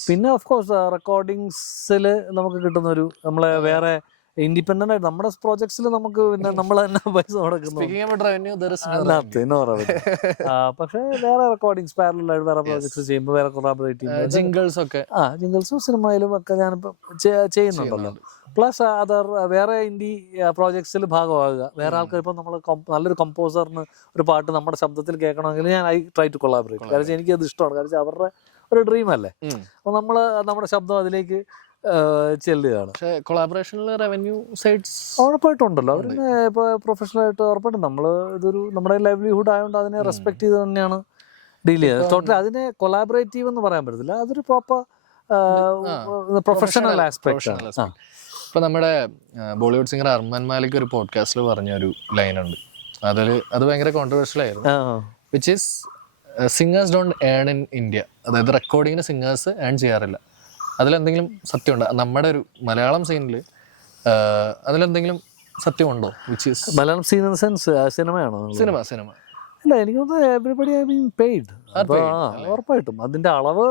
പിന്നെ ഓഫ് കോഴ്സ് റെക്കോർഡിങ്സിൽ നമുക്ക് കിട്ടുന്ന ഒരു നമ്മളെ വേറെ ഇൻഡിപെൻഡന്റ് ആയിട്ട് നമ്മുടെ പ്രോജക്ട്സിൽ നമുക്ക് പിന്നെ നമ്മൾ തന്നെ പൈസ മുടക്കുന്നു. പക്ഷെ വേറെ റെക്കോർഡിങ്സ് പാരലൽ വേറെ പ്രോജക്ട്സ് ചെയ്യുമ്പോൾ വേറെ കൊളാബറേറ്റീവ് ജിംഗിൾസും സിനിമയിലും ഒക്കെ ഞാനിപ്പോൾ ചെയ്യുന്നുണ്ടല്ലോ. പ്ലസ് അതർ വേറെ പ്രോജക്ട്സിൽ ഭാഗമാകുക. വേറെ ആൾക്കാർ ഇപ്പം നമ്മൾ നല്ലൊരു കമ്പോസറിന് ഒരു പാട്ട് നമ്മുടെ ശബ്ദത്തിൽ കേൾക്കണമെങ്കിൽ ഞാൻ ട്രൈ ടു കൊളാബറേറ്റ്. കാരണം എനിക്കത് ഇഷ്ടമാണ്. കാരണം അവരുടെ ഒരു ഡ്രീം അല്ലേ. അപ്പോൾ നമ്മൾ നമ്മുടെ ശബ്ദം അതിലേക്ക് ചെല്ലുകയാണ്. കൊളാബറേഷനിൽ റവന്യൂ സൈഡ്സ് ഉറപ്പായിട്ടുണ്ടല്ലോ. അവരിനെ ഇപ്പോൾ പ്രൊഫഷണലായിട്ട് ഉറപ്പായിട്ടും നമ്മൾ ഇതൊരു നമ്മുടെ ലൈവ്ലിഹുഡ് ആയതുകൊണ്ട് അതിനെ റെസ്പെക്ട് ചെയ്ത് തന്നെയാണ് ഡീൽ ചെയ്യുന്നത്. ടോട്ടലി അതിനെ കൊളാബറേറ്റീവ് എന്ന് പറയാൻ പറ്റത്തില്ല. അതൊരു പ്രോപ്പർ പ്രൊഫഷണൽ ആസ്പെക്ട്. ഇപ്പൊ നമ്മുടെ ബോളിവുഡ് സിംഗർ അർമാൻ മാലിക് ഒരു പോഡ്കാസ്റ്റിൽ പറഞ്ഞൊരു ലൈനുണ്ട്, അത് ഭയങ്കര കോൺട്രവേഴ്ഷ്യൽ ആയിരുന്നു. Which is singers don't earn in India. അതായത് റെക്കോർഡിങ്ങിന് സിംഗേഴ്സ് ഏൺ ചെയ്യാറില്ല. അതിലെന്തെങ്കിലും സത്യമുണ്ടോ? നമ്മുടെ ഒരു മലയാളം സീനിൽ അതിലെന്തെങ്കിലും സത്യമുണ്ടോ? Which is Malayalam scene in the sense സിനിമയാണോ? സിനിമ അല്ല, എനിക്ക് തോന്നുന്നു എവരിബഡി ഐ മീൻ പെയ്ഡ്. ഉറപ്പായിട്ടും അതിന്റെ അളവ്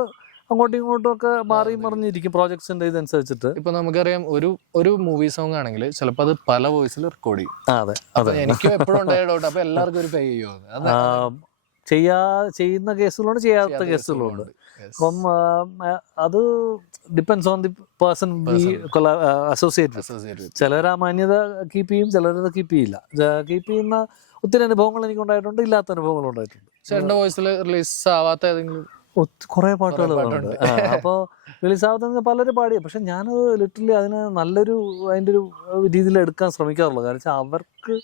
അങ്ങോട്ടും ഇങ്ങോട്ടും ഒക്കെ മാറി മറിഞ്ഞിരിക്കും പ്രോജക്ട്സിന്റെ ഇതനുസരിച്ചിട്ട്. ഇപ്പൊ നമുക്കറിയാം, ഒരു മൂവി സോങ് ആണെങ്കിൽ ചിലപ്പോൾ അത് പല വോയിസിൽ റെക്കോർഡ് ചെയ്യും. അതെ, എനിക്ക് എപ്പോഴും ഉണ്ടായ ഡൗട്ട്, അപ്പൊ എല്ലാവർക്കും ഒരു പേ ചെയ്യുമോ? ചെയ്യുന്ന കേസുകളുണ്ട്, ചെയ്യാത്ത കേസുകളുണ്ട്. അപ്പം അത് depends on the person V associate. ചിലർ ആ മാന്യത കീപ്പ് ചെയ്യും, ചിലരത് കീപ്പ് ചെയ്യില്ല. കീപ്പ് ചെയ്യുന്ന ഒത്തിരി അനുഭവങ്ങൾ എനിക്ക് ഉണ്ടായിട്ടുണ്ട്, ഇല്ലാത്ത അനുഭവങ്ങൾ ഉണ്ടായിട്ടുണ്ട്. ചേട്ടൻ്റെ വോയിസിൽ റിലീസ് ആവാത്ത ഏതെങ്കിലും കുറെ പാട്ടുകളുണ്ട്. അപ്പോൾ റിലീസ് ആവാത്ത പലരും പാടിയ, പക്ഷെ ഞാനത് ലിറ്ററലി അതിന് അതിൻ്റെ ഒരു രീതിയിൽ എടുക്കാൻ ശ്രമിക്കാറുള്ളൂ. കാരണം വെച്ചാൽ അവർക്ക്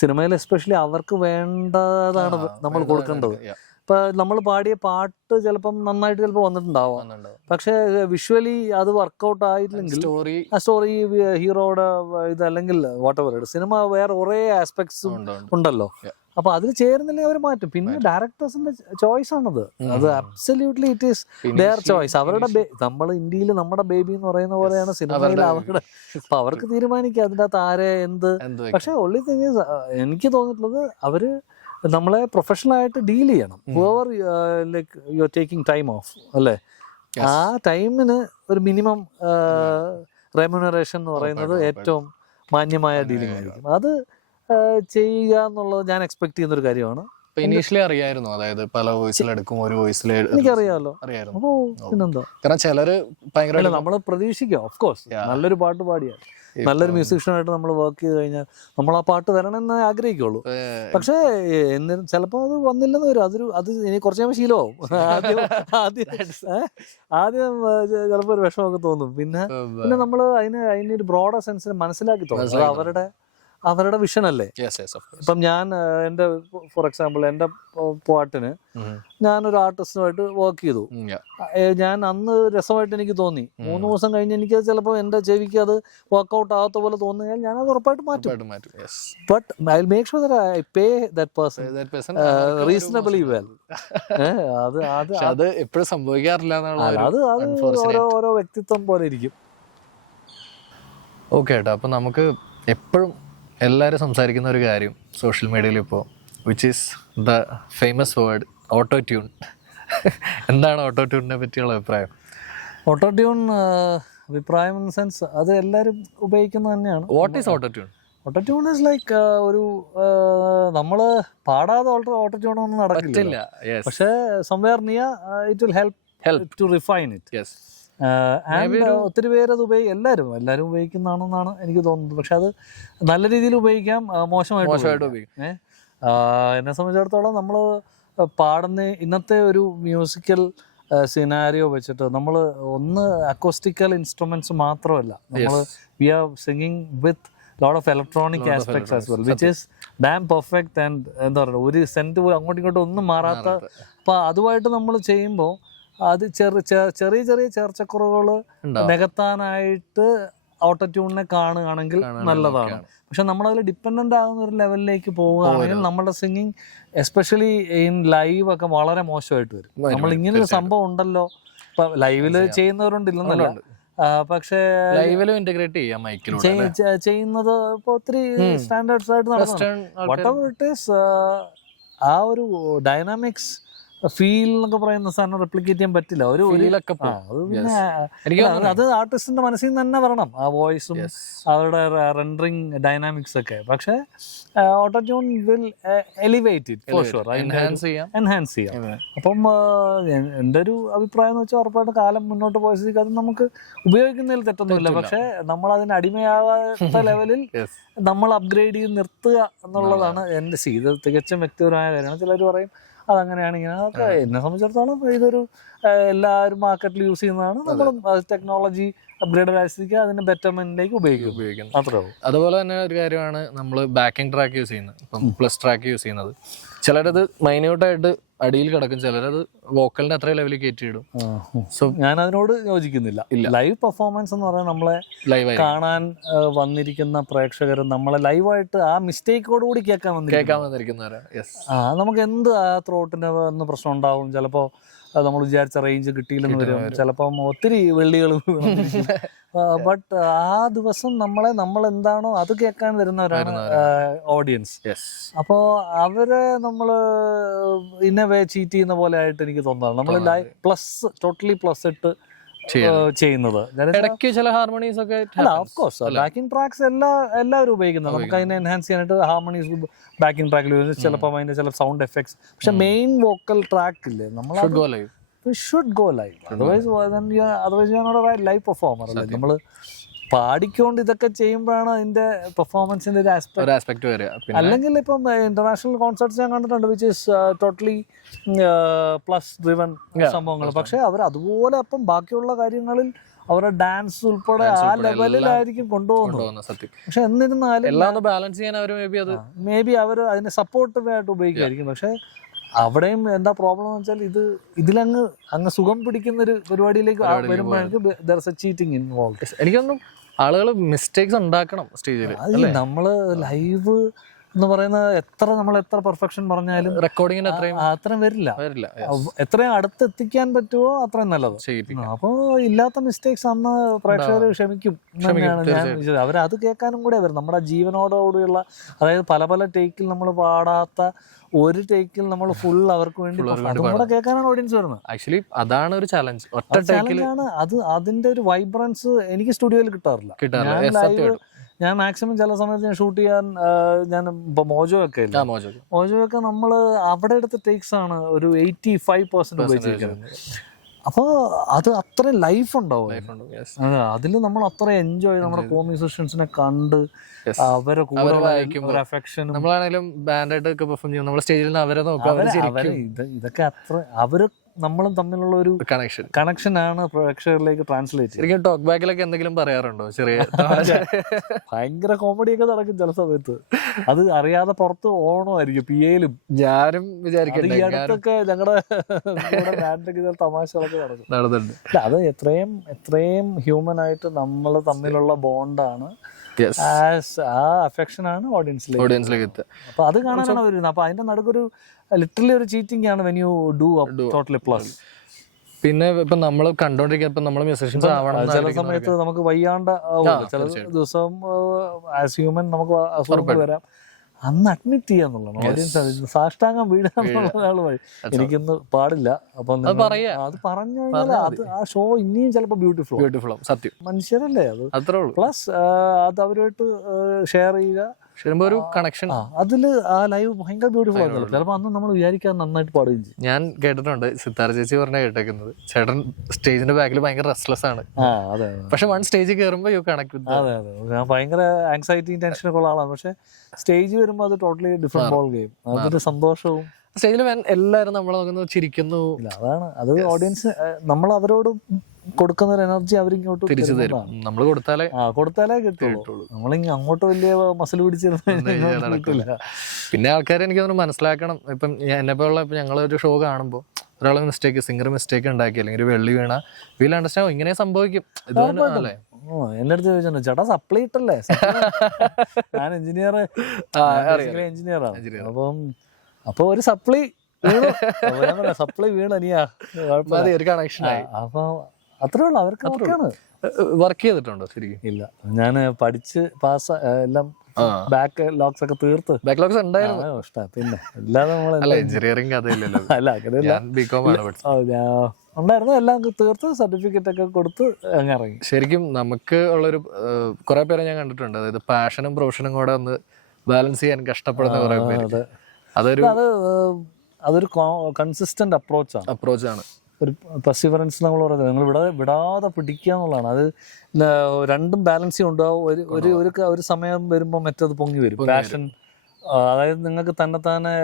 സിനിമയിൽ എസ്പെഷ്യലി അവർക്ക് വേണ്ടതാണ് നമ്മൾ കൊടുക്കേണ്ടത്. ഇപ്പൊ നമ്മൾ പാടിയ പാട്ട് ചിലപ്പം നന്നായിട്ട് ചിലപ്പോൾ വന്നിട്ടുണ്ടാവാം, പക്ഷെ വിഷ്വലി അത് വർക്കൗട്ട് ആയിട്ടില്ലെങ്കിൽ ആ സ്റ്റോറി ഹീറോയുടെ ഇതല്ലെങ്കിൽ വാട്ടെവർ സിനിമ വേറെ കുറേ ആസ്പെക്ട്സും ഉണ്ടല്ലോ. അപ്പൊ അതിൽ ചേരുന്നില്ലെങ്കിൽ അവർ മാറ്റും. പിന്നെ ഡയറക്ടേഴ്സിന്റെ ചോയ്സ് ആണത്. അത് absolutely it is their choice. അവരുടെ നമ്മൾ ഇന്ത്യയിൽ നമ്മുടെ ബേബി എന്ന് പറയുന്ന പോലെയാണ് സിനിമയിൽ അവരുടെ. അപ്പൊ അവർക്ക് തീരുമാനിക്കുക അതിൻ്റെ അകത്ത് ആരെ എന്ത്. പക്ഷെ ഒള്ളി തിങ് എനിക്ക് തോന്നിയിട്ടുള്ളത് അവര് നമ്മളെ പ്രൊഫഷണലായിട്ട് ഡീൽ ചെയ്യണം. Hoover like you are taking time of അല്ലേ, ആ ടൈമിന് ഒരു മിനിമം റെമ്യൂണറേഷൻ എന്ന് പറയുന്നത് ഏറ്റവും മാന്യമായ ഡീലിംഗ് ആയിരിക്കും. അത് ചെയ്യുക എന്നുള്ളത് ഞാൻ എക്സ്പെക്ട് ചെയ്യുന്ന ഒരു കാര്യമാണ്. ഇനീഷ്യലി അറിയായിരുന്നു, അതായത് പല വോയിസിലെടുക്കും, ഒരു വോയിസിൽ എനിക്കറിയാമല്ലോ. അറിയായിരുന്നു. പിന്നെന്താ, കാരണം ചിലര് ഭയങ്കര നമ്മൾ പ്രതീക്ഷിക്കുക. ഓഫ് കോഴ്സ് നല്ലൊരു പാട്ട് പാടിയാൽ, നല്ലൊരു മ്യൂസിഷ്യനായിട്ട് നമ്മൾ വർക്ക് ചെയ്ത് കഴിഞ്ഞാൽ നമ്മൾ ആ പാട്ട് വരണമെന്ന് ആഗ്രഹിക്കുള്ളൂ. പക്ഷേ എന്നിട്ടും ചിലപ്പോൾ അത് വന്നില്ലെന്ന് വരും. അത് ഇനി കുറച്ച് കഴിയുമ്പോൾ ശീലമാവും. ആദ്യം ചിലപ്പോൾ ഒരു വിഷമമൊക്കെ തോന്നും. പിന്നെ നമ്മൾ അതിനൊരു ബ്രോഡർ സെൻസിൽ മനസ്സിലാക്കി തോന്നും. അവരുടെ വിഷൻ അല്ലേ. ഇപ്പം ഞാൻ എൻ്റെ ഫോർ എക്സാമ്പിൾ എൻ്റെ പാട്ടിന് ഞാനൊരു ആർട്ടിസ്റ്റുമായിട്ട് വർക്ക് ചെയ്തു. ഞാൻ അന്ന് രസമായിട്ട് എനിക്ക് തോന്നി. 3 ദിവസം കഴിഞ്ഞ് എനിക്ക് ചിലപ്പോൾ എൻ്റെ ചെവിക്ക് അത് വർക്ക്ഔട്ട് ആവാത്ത പോലെ തോന്നിയാൽ ഞാനത് ഉറപ്പായിട്ട് മാറ്റും. But I will make sure that I pay that person reasonably well. അത് എപ്പോഴും സംഭവിക്കാറില്ല. അത് ഓരോ വ്യക്തിത്വം പോലെ ഇരിക്കും. ഓക്കെ ഏട്ടാ, അപ്പം നമുക്ക് എപ്പോഴും എല്ലാവരും സംസാരിക്കുന്ന ഒരു കാര്യം സോഷ്യൽ മീഡിയയിൽ ഇപ്പോൾ, which is the famous word auto tune. എന്താണ് ഓട്ടോ ട്യൂണിനെ പറ്റിയുള്ള അഭിപ്രായം? ഓട്ടോ ട്യൂൺ അഭിപ്രായം ഇൻ സെൻസ് അത് എല്ലാവരും ഉപയോഗിക്കുന്നത് തന്നെയാണ്. What is auto tune? Auto tune is like ഒരു നമ്മൾ പാടാതെ ഓട്ടോ ട്യൂൺ ഒന്നും നടക്കില്ല. പക്ഷേ somewhere near it will help to refine it. ഒത്തിരി പേരത് എല്ലാവരും ഉപയോഗിക്കുന്നതാണെന്നാണ് എനിക്ക് തോന്നുന്നത്. പക്ഷെ അത് നല്ല രീതിയിൽ ഉപയോഗിക്കാം, മോശമായിട്ട് ഉപയോഗിക്കാം. എന്നെ സംബന്ധിച്ചിടത്തോളം നമ്മൾ പാടുന്ന ഇന്നത്തെ ഒരു മ്യൂസിക്കൽ സിനാരിയോ വെച്ചിട്ട് നമ്മൾ അക്കോസ്റ്റിക്കൽ ഇൻസ്ട്രുമെന്റ്സ് മാത്രമല്ല, നമ്മൾ we are singing with lot of electronic aspects as well, which is damn perfect and എന്താ പറയുക, ഒരു സെന്റ് പോലും അങ്ങോട്ടും ഇങ്ങോട്ടും ഒന്നും മാറാത്ത. അപ്പം അതുമായിട്ട് നമ്മൾ ചെയ്യുമ്പോൾ അത് ചെറിയ ചേർച്ചക്കുറവുകൾ നികത്താനായിട്ട് ഓട്ടോ ട്യൂണിനെ കാണുകയാണെങ്കിൽ നല്ലതാണ്. പക്ഷെ നമ്മളതിൽ ഡിപ്പെൻഡൻ്റ് ആകുന്ന ഒരു ലെവലിലേക്ക് പോവുകയാണെങ്കിൽ നമ്മുടെ സിംഗിങ് എസ്പെഷ്യലി ഇൻ ലൈവ് ഒക്കെ വളരെ മോശമായിട്ട് വരും. നമ്മൾ ഇങ്ങനൊരു സംഭവം ഉണ്ടല്ലോ, ഇപ്പം ലൈവിൽ ചെയ്യുന്നവരുണ്ടില്ലെന്നല്ല, പക്ഷേ ലൈവിലും ഇന്റഗ്രേറ്റ് ചെയ്യാം മൈക്കിലൂടെ ചെയ്യുന്നത് ഇപ്പോൾ ഒത്തിരി സ്റ്റാൻഡേർഡ്സ് ആയിട്ട് നടക്കുന്നു. ആ ഒരു ഡൈനാമിക്സ് ഫീൽ എന്നൊക്കെ പറയുന്ന സാധനം റെപ്ലിക്കേറ്റ് ചെയ്യാൻ പറ്റില്ല. അത് ആർട്ടിസ്റ്റിന്റെ മനസ്സിൽ നിന്ന് തന്നെ വരണം, ആ വോയിസും അവരുടെ റെൻഡറിങ് ഡൈനാമിക്സ് ഒക്കെ. പക്ഷെ auto tune will elevate it for sure, enhance ചെയ്യാം. അപ്പം എൻ്റെ ഒരു അഭിപ്രായം എന്ന് വെച്ചാൽ ഉറപ്പായിട്ട് കാലം മുന്നോട്ട് പോയ സ്ഥിതിക്ക് അത് നമുക്ക് ഉപയോഗിക്കുന്നതിൽ തെറ്റൊന്നുമില്ല. പക്ഷെ നമ്മൾ അതിന് അടിമയാവാത്ത ലെവലിൽ നമ്മൾ അപ്ഗ്രേഡ് ചെയ്ത് നിർത്തുക എന്നുള്ളതാണ് എൻ്റെ ഇത് തികച്ചും വ്യക്തിപരമായ കാര്യമാണ്. ചിലർ പറയും അതങ്ങനെയാണ് ഇങ്ങനെ. അതൊക്കെ എന്നെ സംബന്ധിച്ചിടത്തോളം ഇതൊരു എല്ലാവരും മാർക്കറ്റിൽ യൂസ് ചെയ്യുന്നതാണ്. നമ്മൾ ടെക്നോളജി അപ്ഗ്രേഡ് ആയിരിക്കുക, അതിന്റെ ബെറ്റർമെന്റിലേക്ക് ഉപയോഗിക്കും. അത്രേ ഉള്ളൂ. അതുപോലെ തന്നെ ഒരു കാര്യമാണ് നമ്മൾ ബാക്കിംഗ് ട്രാക്ക് യൂസ് ചെയ്യുന്നത്. ഇപ്പം പ്ലസ് ട്രാക്ക് യൂസ് ചെയ്യുന്നത് ചിലരത് മൈന്യൂട്ടായിട്ട് അടിയിൽ കിടക്കും, ചിലരത് വോക്കലിന്റെ അത്ര ലെവലിൽ കയറ്റിയിടും. സോ ഞാൻ അതിനോട് യോജിക്കുന്നില്ല. ലൈവ് പെർഫോമൻസ് എന്ന് പറഞ്ഞാൽ നമ്മളെ ലൈവ് കാണാൻ വന്നിരിക്കുന്ന പ്രേക്ഷകർ നമ്മളെ ലൈവായിട്ട് ആ മിസ്റ്റേക്കോട് കൂടി കേൾക്കാൻ വന്നിരിക്കുന്നവരാ. നമുക്ക് എന്ത് ആ ത്രോട്ടിന് ഒന്ന് പ്രശ്നം ഉണ്ടാവും, ചിലപ്പോൾ നമ്മൾ വിചാരിച്ച റേഞ്ച് കിട്ടിയില്ലെന്ന് വരും, ചിലപ്പം ഒത്തിരി വെള്ളികൾ. ബട്ട് ആ ദിവസം നമ്മൾ എന്താണോ അത് കേൾക്കാൻ വരുന്നവരാണ് ഓഡിയൻസ്. അപ്പോൾ അവരെ നമ്മൾ ഇന്ന വേ ചീറ്റ് ചെയ്യുന്ന പോലെ ആയിട്ട് എനിക്ക് തോന്നുന്നത്. നമ്മൾ ടോട്ടലി പ്ലസ് ഇട്ട് ചെയ്യുന്നത്. ചില ഹാർമണീസ് ഒക്കെ അല്ല, ഓഫ് കോഴ്സ് ബാക്കിംഗ് ട്രാക്സ് എല്ലാവരും ഉപയോഗിക്കുന്നത്. നമുക്ക് അതിനെ എൻഹാൻസ് ചെയ്യാനായിട്ട് ഹാർമണീസ് ബാക്കിംഗ് ട്രാക്കിൽ ചിലപ്പോൾ അതിന്റെ ചില സൗണ്ട് എഫക്ട്സ്. പക്ഷെ മെയിൻ വോക്കൽ ട്രാക്ക് ഇല്ലേ, നമ്മൾ should go live. Otherwise you are not a right live performer. നമ്മൾ പാടിക്കൊണ്ട് ഇതൊക്കെ ചെയ്യുമ്പോഴാണ് അതിന്റെ പെർഫോമൻസിന്റെ ഒരു ആസ്പെക്ട് വരിക. അല്ലെങ്കിൽ ഇപ്പം ഇന്റർനാഷണൽ കോൺസേർട്ട്സ് ഞാൻ കണ്ടിട്ടുണ്ട് which is totally plus driven സംഭവങ്ങൾ. പക്ഷെ അവർ അതുപോലെ അപ്പം ബാക്കിയുള്ള കാര്യങ്ങളിൽ അവരുടെ ഡാൻസ് ഉൾപ്പെടെ ആ ലെവലിലായിരിക്കും കൊണ്ടുപോകുന്നത്. പക്ഷെ എന്നിരുന്നാലും ബാലൻസ് ചെയ്യാൻ മേ ബി അവർ അതിനെ സപ്പോർട്ടീവ് ആയിട്ട് ഉപയോഗിക്കുമായിരിക്കും. പക്ഷെ അവിടെയും എന്താ പ്രോബ്ലം എന്ന് വെച്ചാൽ ഇതിലങ്ങ് സുഖം പിടിക്കുന്ന ഒരു പരിപാടിയിലേക്ക് വരുമ്പോഴായിരിക്കും ചീറ്റിംഗ് ഇൻവോൾവ്. എനിക്കൊന്നും ആളുകൾ മിസ്റ്റേക്സ് ഉണ്ടാക്കണം സ്റ്റേജിൽ. നമ്മള് ലൈവ് എന്ന് പറയുന്നത് എത്ര പെർഫെക്ഷൻ പറഞ്ഞാലും റെക്കോർഡിങ്ങിന് അത്രയും വരില്ല. എത്രയും അടുത്തെത്തിക്കാൻ പറ്റുമോ അത്രയും നല്ലത്. അപ്പോൾ ഇല്ലാത്ത മിസ്റ്റേക്സ് അന്ന് പ്രേക്ഷകർ ക്ഷമിക്കും തന്നെയാണ് ഞാൻ വിചാരിച്ചത്. അവരത് കേൾക്കാനും കൂടെ വരും. നമ്മുടെ ജീവനോടുകൂടിയുള്ള, അതായത് പല പല ടേക്കിൽ നമ്മൾ പാടാത്ത ഒരു ടേക്കിൽ നമ്മൾ ഫുൾ അവർക്ക് വേണ്ടി അതുകൂടെ കേൾക്കാനാണ് ഓഡിയൻസ് വരുന്നത്. ആക്ച്വലി അതാണ് ഒരു ചലഞ്ച്. ചലഞ്ചാണ് അത്. അതിന്റെ ഒരു വൈബ്രൻസ് എനിക്ക് സ്റ്റുഡിയോയിൽ കിട്ടാറില്ല. ഞാൻ മാക്സിമം ചില സമയത്ത് ഞാൻ ഷൂട്ട് ചെയ്യാൻ ഞാൻ ഇപ്പൊ മോജോ ഒക്കെ നമ്മൾ അവിടെ എടുത്ത ടേക്സ് ആണ് ഒരു 85% ഉപയോഗിച്ചിരിക്കുന്നത്. അപ്പോൾ അത് അത്രയും ലൈഫ് ഉണ്ടാവും അതിൽ. നമ്മൾ അത്ര എൻജോയ് നമ്മുടെ കോ മ്യൂസിഷ്യൻസിനെ കണ്ട് അവരെ കൂടെ അഫെക്ഷൻ. നമ്മളാണെങ്കിലും ബാൻഡായിട്ട് പെർഫോം ചെയ്യും, നമ്മൾ സ്റ്റേജിൽ നിന്ന് അവരെ നോക്കാം. ഇതൊക്കെ അത്ര അവര് നമ്മളും തമ്മിലുള്ള ഒരു കണക്ഷൻ ആണ് പ്രേക്ഷകരിലേക്ക് ട്രാൻസ്ലേറ്റ്. ശരിക്കും ടോക്ക് ബാക്കിലൊക്കെ എന്തെങ്കിലും പറയാറുണ്ടോ? ചെറിയ ഭയങ്കര കോമഡിയൊക്കെ നടക്കും ചില സമയത്ത്. അത് അറിയാതെ പുറത്ത് ഓണമായിരിക്കും പിയയിലും. ഞാനും വിചാരിക്കും ഈ അടുത്തൊക്കെ ഞങ്ങളുടെ ബാൻഡൊക്കെ തമാശകളൊക്കെ നടന്നിട്ടുണ്ട്. അത് എത്രയും ഹ്യൂമൻ ആയിട്ട് നമ്മൾ തമ്മിലുള്ള ബോണ്ടാണ്. ആ അഫെക്ഷൻ ആണ് ഓഡിയൻസിലേക്ക് എത്തുക. അപ്പൊ അത് കാണാനാണ് വരുന്നത്. അപ്പൊ അതിന്റെ നടുക്കൊരു ലിറ്ററലി ഒരു ചീറ്റിംഗ് ആണ് when you do totally plus. പിന്നെ ഇപ്പൊ നമ്മൾ കണ്ടോണ്ടിരിക്കുന്ന നമ്മൾ മ്യൂസിഷ്യൻസ് ആവണം. ചില സമയത്ത് നമുക്ക് വയ്യാണ്ട ചില ദിവസം ആസ് ഹ്യൂമൻ നമുക്ക് അസുഖങ്ങൾ വരാം. അന്ന് അഡ്മിറ്റ് ചെയ്യാന്നുള്ളതാണ് ഓഡിയൻസ്. സാഷ്ടാംഗം വീടാന്നുള്ളതാണ് വഴി. എനിക്കൊന്ന് പാടില്ല. അപ്പൊ അത് പറഞ്ഞു കഴിഞ്ഞാൽ അത് ആ ഷോ ഇനിയും ചിലപ്പോ ബ്യൂട്ടിഫുൾ സത്യം. മനുഷ്യരല്ലേ അത്. പ്ലസ് അത് അവരുമായിട്ട് ഷെയർ ചെയ്യുക, ഒരു കണക്ഷൻ. അതില് ആ ലൈവ് ഭയങ്കര ബ്യൂട്ടിഫുൾ ആയിരുന്നു. ചിലപ്പോ അന്ന് നമ്മൾ വിചാരിക്കാൻ നന്നായിട്ട് പാടുകയും ചെയ്യും. ഞാൻ കേട്ടിട്ടുണ്ട് സിത്താര ചേച്ചി പറഞ്ഞ കേട്ടേക്കുന്നത്, ചേട്ടൻ സ്റ്റേജിന്റെ ബാക്കിൽ ഭയങ്കര റെസ്റ്റ്ലെസ് ആണ്. പക്ഷെ വൺ സ്റ്റേജിൽ കയറുമ്പോ യു കണക്ട്. അതെ ഞാൻ ഭയങ്കര ആങ്സൈറ്റി ടെൻഷനൊക്കെ ഉള്ള ആളാണ്. പക്ഷെ സ്റ്റേജ് വരുമ്പോ അത് ടോട്ടലി ഡിഫറെന്റ് ബോൾ ഗെയിം. അതിന്റെ സന്തോഷവും സ്റ്റേജിൽ എല്ലാവരും നമ്മളെ നോക്കുന്നു, ചിരിക്കുന്നു. അതാണ് അത്. ഓഡിയൻസ് നമ്മൾ അവരോട് കൊടുക്കുന്ന ഒരു എനർജി അവരിങ്ങോട്ട് തിരിച്ചു തരും. നമ്മൾ കൊടുത്താലേ കിട്ടുള്ളൂ. നമ്മളിങ്ങ അങ്ങോട്ട് വലിയ മസിൽ പിടിച്ചിരുന്നില്ല. പിന്നെ ആൾക്കാരെ എനിക്ക് തോന്നുന്നു മനസ്സിലാക്കണം. ഇപ്പം എന്നെപ്പോലുള്ള ഇപ്പം ഞങ്ങളൊരു ഷോ കാണുമ്പോൾ ഒരാളെ സിംഗർ മിസ്റ്റേക്ക് ഉണ്ടാക്കി അല്ലെങ്കിൽ ഒരു വെള്ളി വീണ വീൽ അണ്ടർസ്റ്റാൻഡ് ഇങ്ങനെ സംഭവിക്കും. ഇതുപോലെ എന്റെ അടുത്ത് ചോദിച്ചു, ചേട്ടാ സപ്ലൈ ഇട്ടല്ലേ? ഞാൻ എഞ്ചിനീയർ ആണ്. അപ്പൊ ഒരു സപ്ലൈ വീണ നീയാ ഒരു കണക്ഷൻ. അപ്പൊ അത്രേ ഉള്ളു. അവർക്ക് വർക്ക് ചെയ്തിട്ടുണ്ടോ? ശരിക്കും ഇല്ല. ഞാൻ പഠിച്ച് പാസ് എല്ലാം ബാക്ക് ലോക്സ് ഒക്കെ തീർത്ത്. ബാക്ക്ലോഗ്സ് ഉണ്ടായിരുന്നു. പിന്നെ അല്ലാതെ എഞ്ചിനീയറിംഗ് ഉണ്ടായിരുന്നു. എല്ലാം തീർത്ത് സർട്ടിഫിക്കറ്റ് ഒക്കെ കൊടുത്ത് അങ്ങ് ഇറങ്ങി. ശരിക്കും നമുക്ക് ഉള്ളൊരു കുറെ പേരെ ഞാൻ കണ്ടിട്ടുണ്ട്. അതായത് പാഷനും പ്രൊഫഷനും കൂടെ ഒന്ന് ബാലൻസ് ചെയ്യാൻ കഷ്ടപ്പെടുന്ന കുറെ പേര്. അതൊരു കൺസിസ്റ്റന്റ് അപ്രോച്ചാണ്. ഒരു പെർസിവറൻസ് നമ്മൾ പറയുന്നത്. നിങ്ങൾ വിടാതെ പിടിക്കുക എന്നുള്ളതാണ്. അത് രണ്ടും ബാലൻസ് ഉണ്ടാവും. ഒരു സമയം വരുമ്പോൾ മറ്റത് പൊങ്ങി വരും. പാഷൻ, അതായത് നിങ്ങൾക്ക് തന്നെ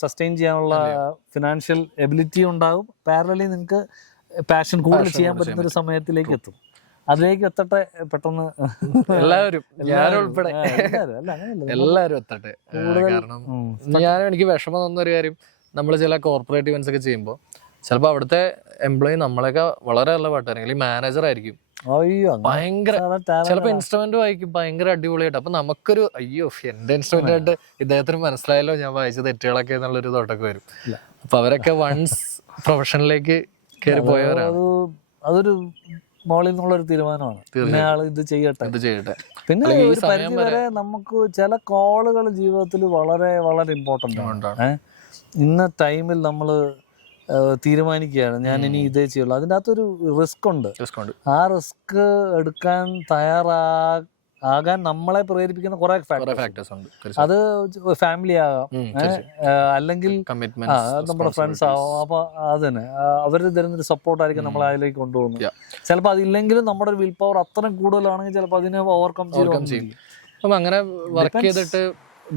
സസ്റ്റെയിൻ ചെയ്യാനുള്ള ഫിനാൻഷ്യൽ എബിലിറ്റി ഉണ്ടാകും. പാരലലി നിങ്ങൾക്ക് പാഷൻ കൂടുതൽ ചെയ്യാൻ പറ്റുന്ന ഒരു സമയത്തിലേക്ക് എത്തും. അതിലേക്ക് എത്തട്ടെ പെട്ടെന്ന് എല്ലാവരും, ഞാനുൾപ്പെടെ എല്ലാവരും എത്തട്ടെ. കാരണം എനിക്ക് വിഷമം തോന്നുന്ന ഒരു കാര്യം, നമ്മൾ ചില കോർപ്പറേറ്റ് ഇവന്റ്സ് ഒക്കെ ചെയ്യുമ്പോൾ ചിലപ്പോൾ അവിടുത്തെ എംപ്ലോയി നമ്മളെയൊക്കെ വളരെ നല്ല പാട്ടായിരിക്കും, മാനേജർ ആയിരിക്കും, ഭയങ്കര ചിലപ്പോൾ ഇൻസ്ട്രുമെന്റ് വായിക്കും ഭയങ്കര അടിപൊളിയായിട്ട്. അപ്പൊ നമുക്കൊരു അയ്യോ എന്റെ ഇൻസ്ട്രുമെന്റ് ആയിട്ട് ഇദ്ദേഹത്തിന് മനസ്സിലായല്ലോ ഞാൻ വായിച്ച തെറ്റുകളൊക്കെ എന്നുള്ളൊരു തോട്ടൊക്കെ വരും. അപ്പൊ അവരൊക്കെ വൺസ് പ്രൊഫഷനിലേക്ക് കയറി പോയവരാണ്. അതൊരു മോളിൽ നിന്നുള്ളൊരു തീരുമാനമാണ്, ഇത് ചെയ്യട്ടെ. പിന്നെ ഒരു പരിധി വരെ നമുക്ക് ചില കോളുകൾ ജീവിതത്തിൽ വളരെ വളരെ ഇമ്പോർട്ടൻ്റ് ആണ്. ഇന്ന ടൈമിൽ നമ്മൾ തീരുമാനിക്കുകയാണ് ഞാൻ ഇനി ഇതേ ചെയ്യുള്ളൂ, അതിൻ്റെ അകത്തൊരു റിസ്ക് ഉണ്ട്. ആ റിസ്ക് എടുക്കാൻ ആകാൻ നമ്മളെ പ്രേരിപ്പിക്കുന്ന കുറെ ഫാക്ടേഴ്സ് ഉണ്ട്. അത് ഫാമിലി ആകാം, അല്ലെങ്കിൽ നമ്മുടെ ഫ്രണ്ട്സ് ആവാം. അപ്പൊ അത് തന്നെ അവര് തരുന്നൊരു സപ്പോർട്ടായിരിക്കും നമ്മളെ അതിലേക്ക് കൊണ്ടുപോകുന്നത്. ചിലപ്പോൾ അതില്ലെങ്കിലും നമ്മുടെ ഒരു വിൽ പവർ അത്രയും കൂടുതലാണെങ്കിൽ ചിലപ്പോൾ അതിനെ ഓവർകം ചെയ്യും. അപ്പം അങ്ങനെ വർക്ക് ചെയ്തിട്ട്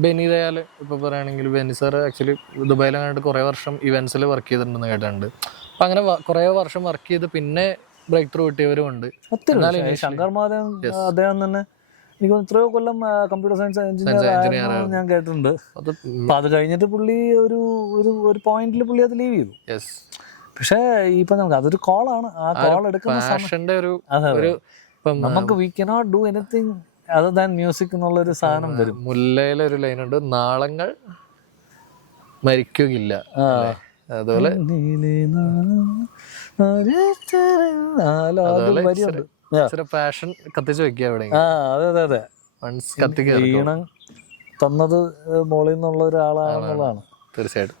ബെനി ദയാൽ ഇപ്പൊ പറയുകയാണെങ്കിൽ ബെനി സാർ ആക്ച്വലി ദുബായിലങ്ങാണ്ട് കുറെ വർഷം ഇവന്റ്സിൽ വർക്ക് ചെയ്തിട്ടുണ്ടെന്ന് കേട്ടിട്ടുണ്ട്. അപ്പൊ അങ്ങനെ കുറെ വർഷം വർക്ക് ചെയ്ത് പിന്നെ ബ്രേക്ക് ത്രൂ കിട്ടിയവരും ഉണ്ട്. ശങ്കർ മാധവൻ അദ്ദേഹം തന്നെ എനിക്ക് എത്രയോ കൊല്ലം കമ്പ്യൂട്ടർ സയൻസ് എഞ്ചിനീയർ ഞാൻ കേട്ടിട്ടുണ്ട്. അപ്പൊ അത് കഴിഞ്ഞിട്ട് പുള്ളി ഒരു പോയിന്റിൽ പുള്ളി അത് ലീവ് ചെയ്തു. പക്ഷെ ഇപ്പൊ നമുക്ക് അതൊരു കോളാണ്. ആ കോൾ എടുക്കുന്ന നമുക്ക് we cannot do anything other than music എന്നുള്ളൊരു സാധനം വരും. മുല്ലയിലെ ഒരു ലൈനുണ്ട്, നാളങ്ങൾ മരിക്കുകയില്ല. അതുപോലെ പാഷൻ കത്തിച്ച് വെക്കുക അവിടെ. അതെ ഈണം തന്നത് മോളിൽ നിന്നുള്ള ഒരാളാണെന്നുള്ളതാണ് തീർച്ചയായിട്ടും.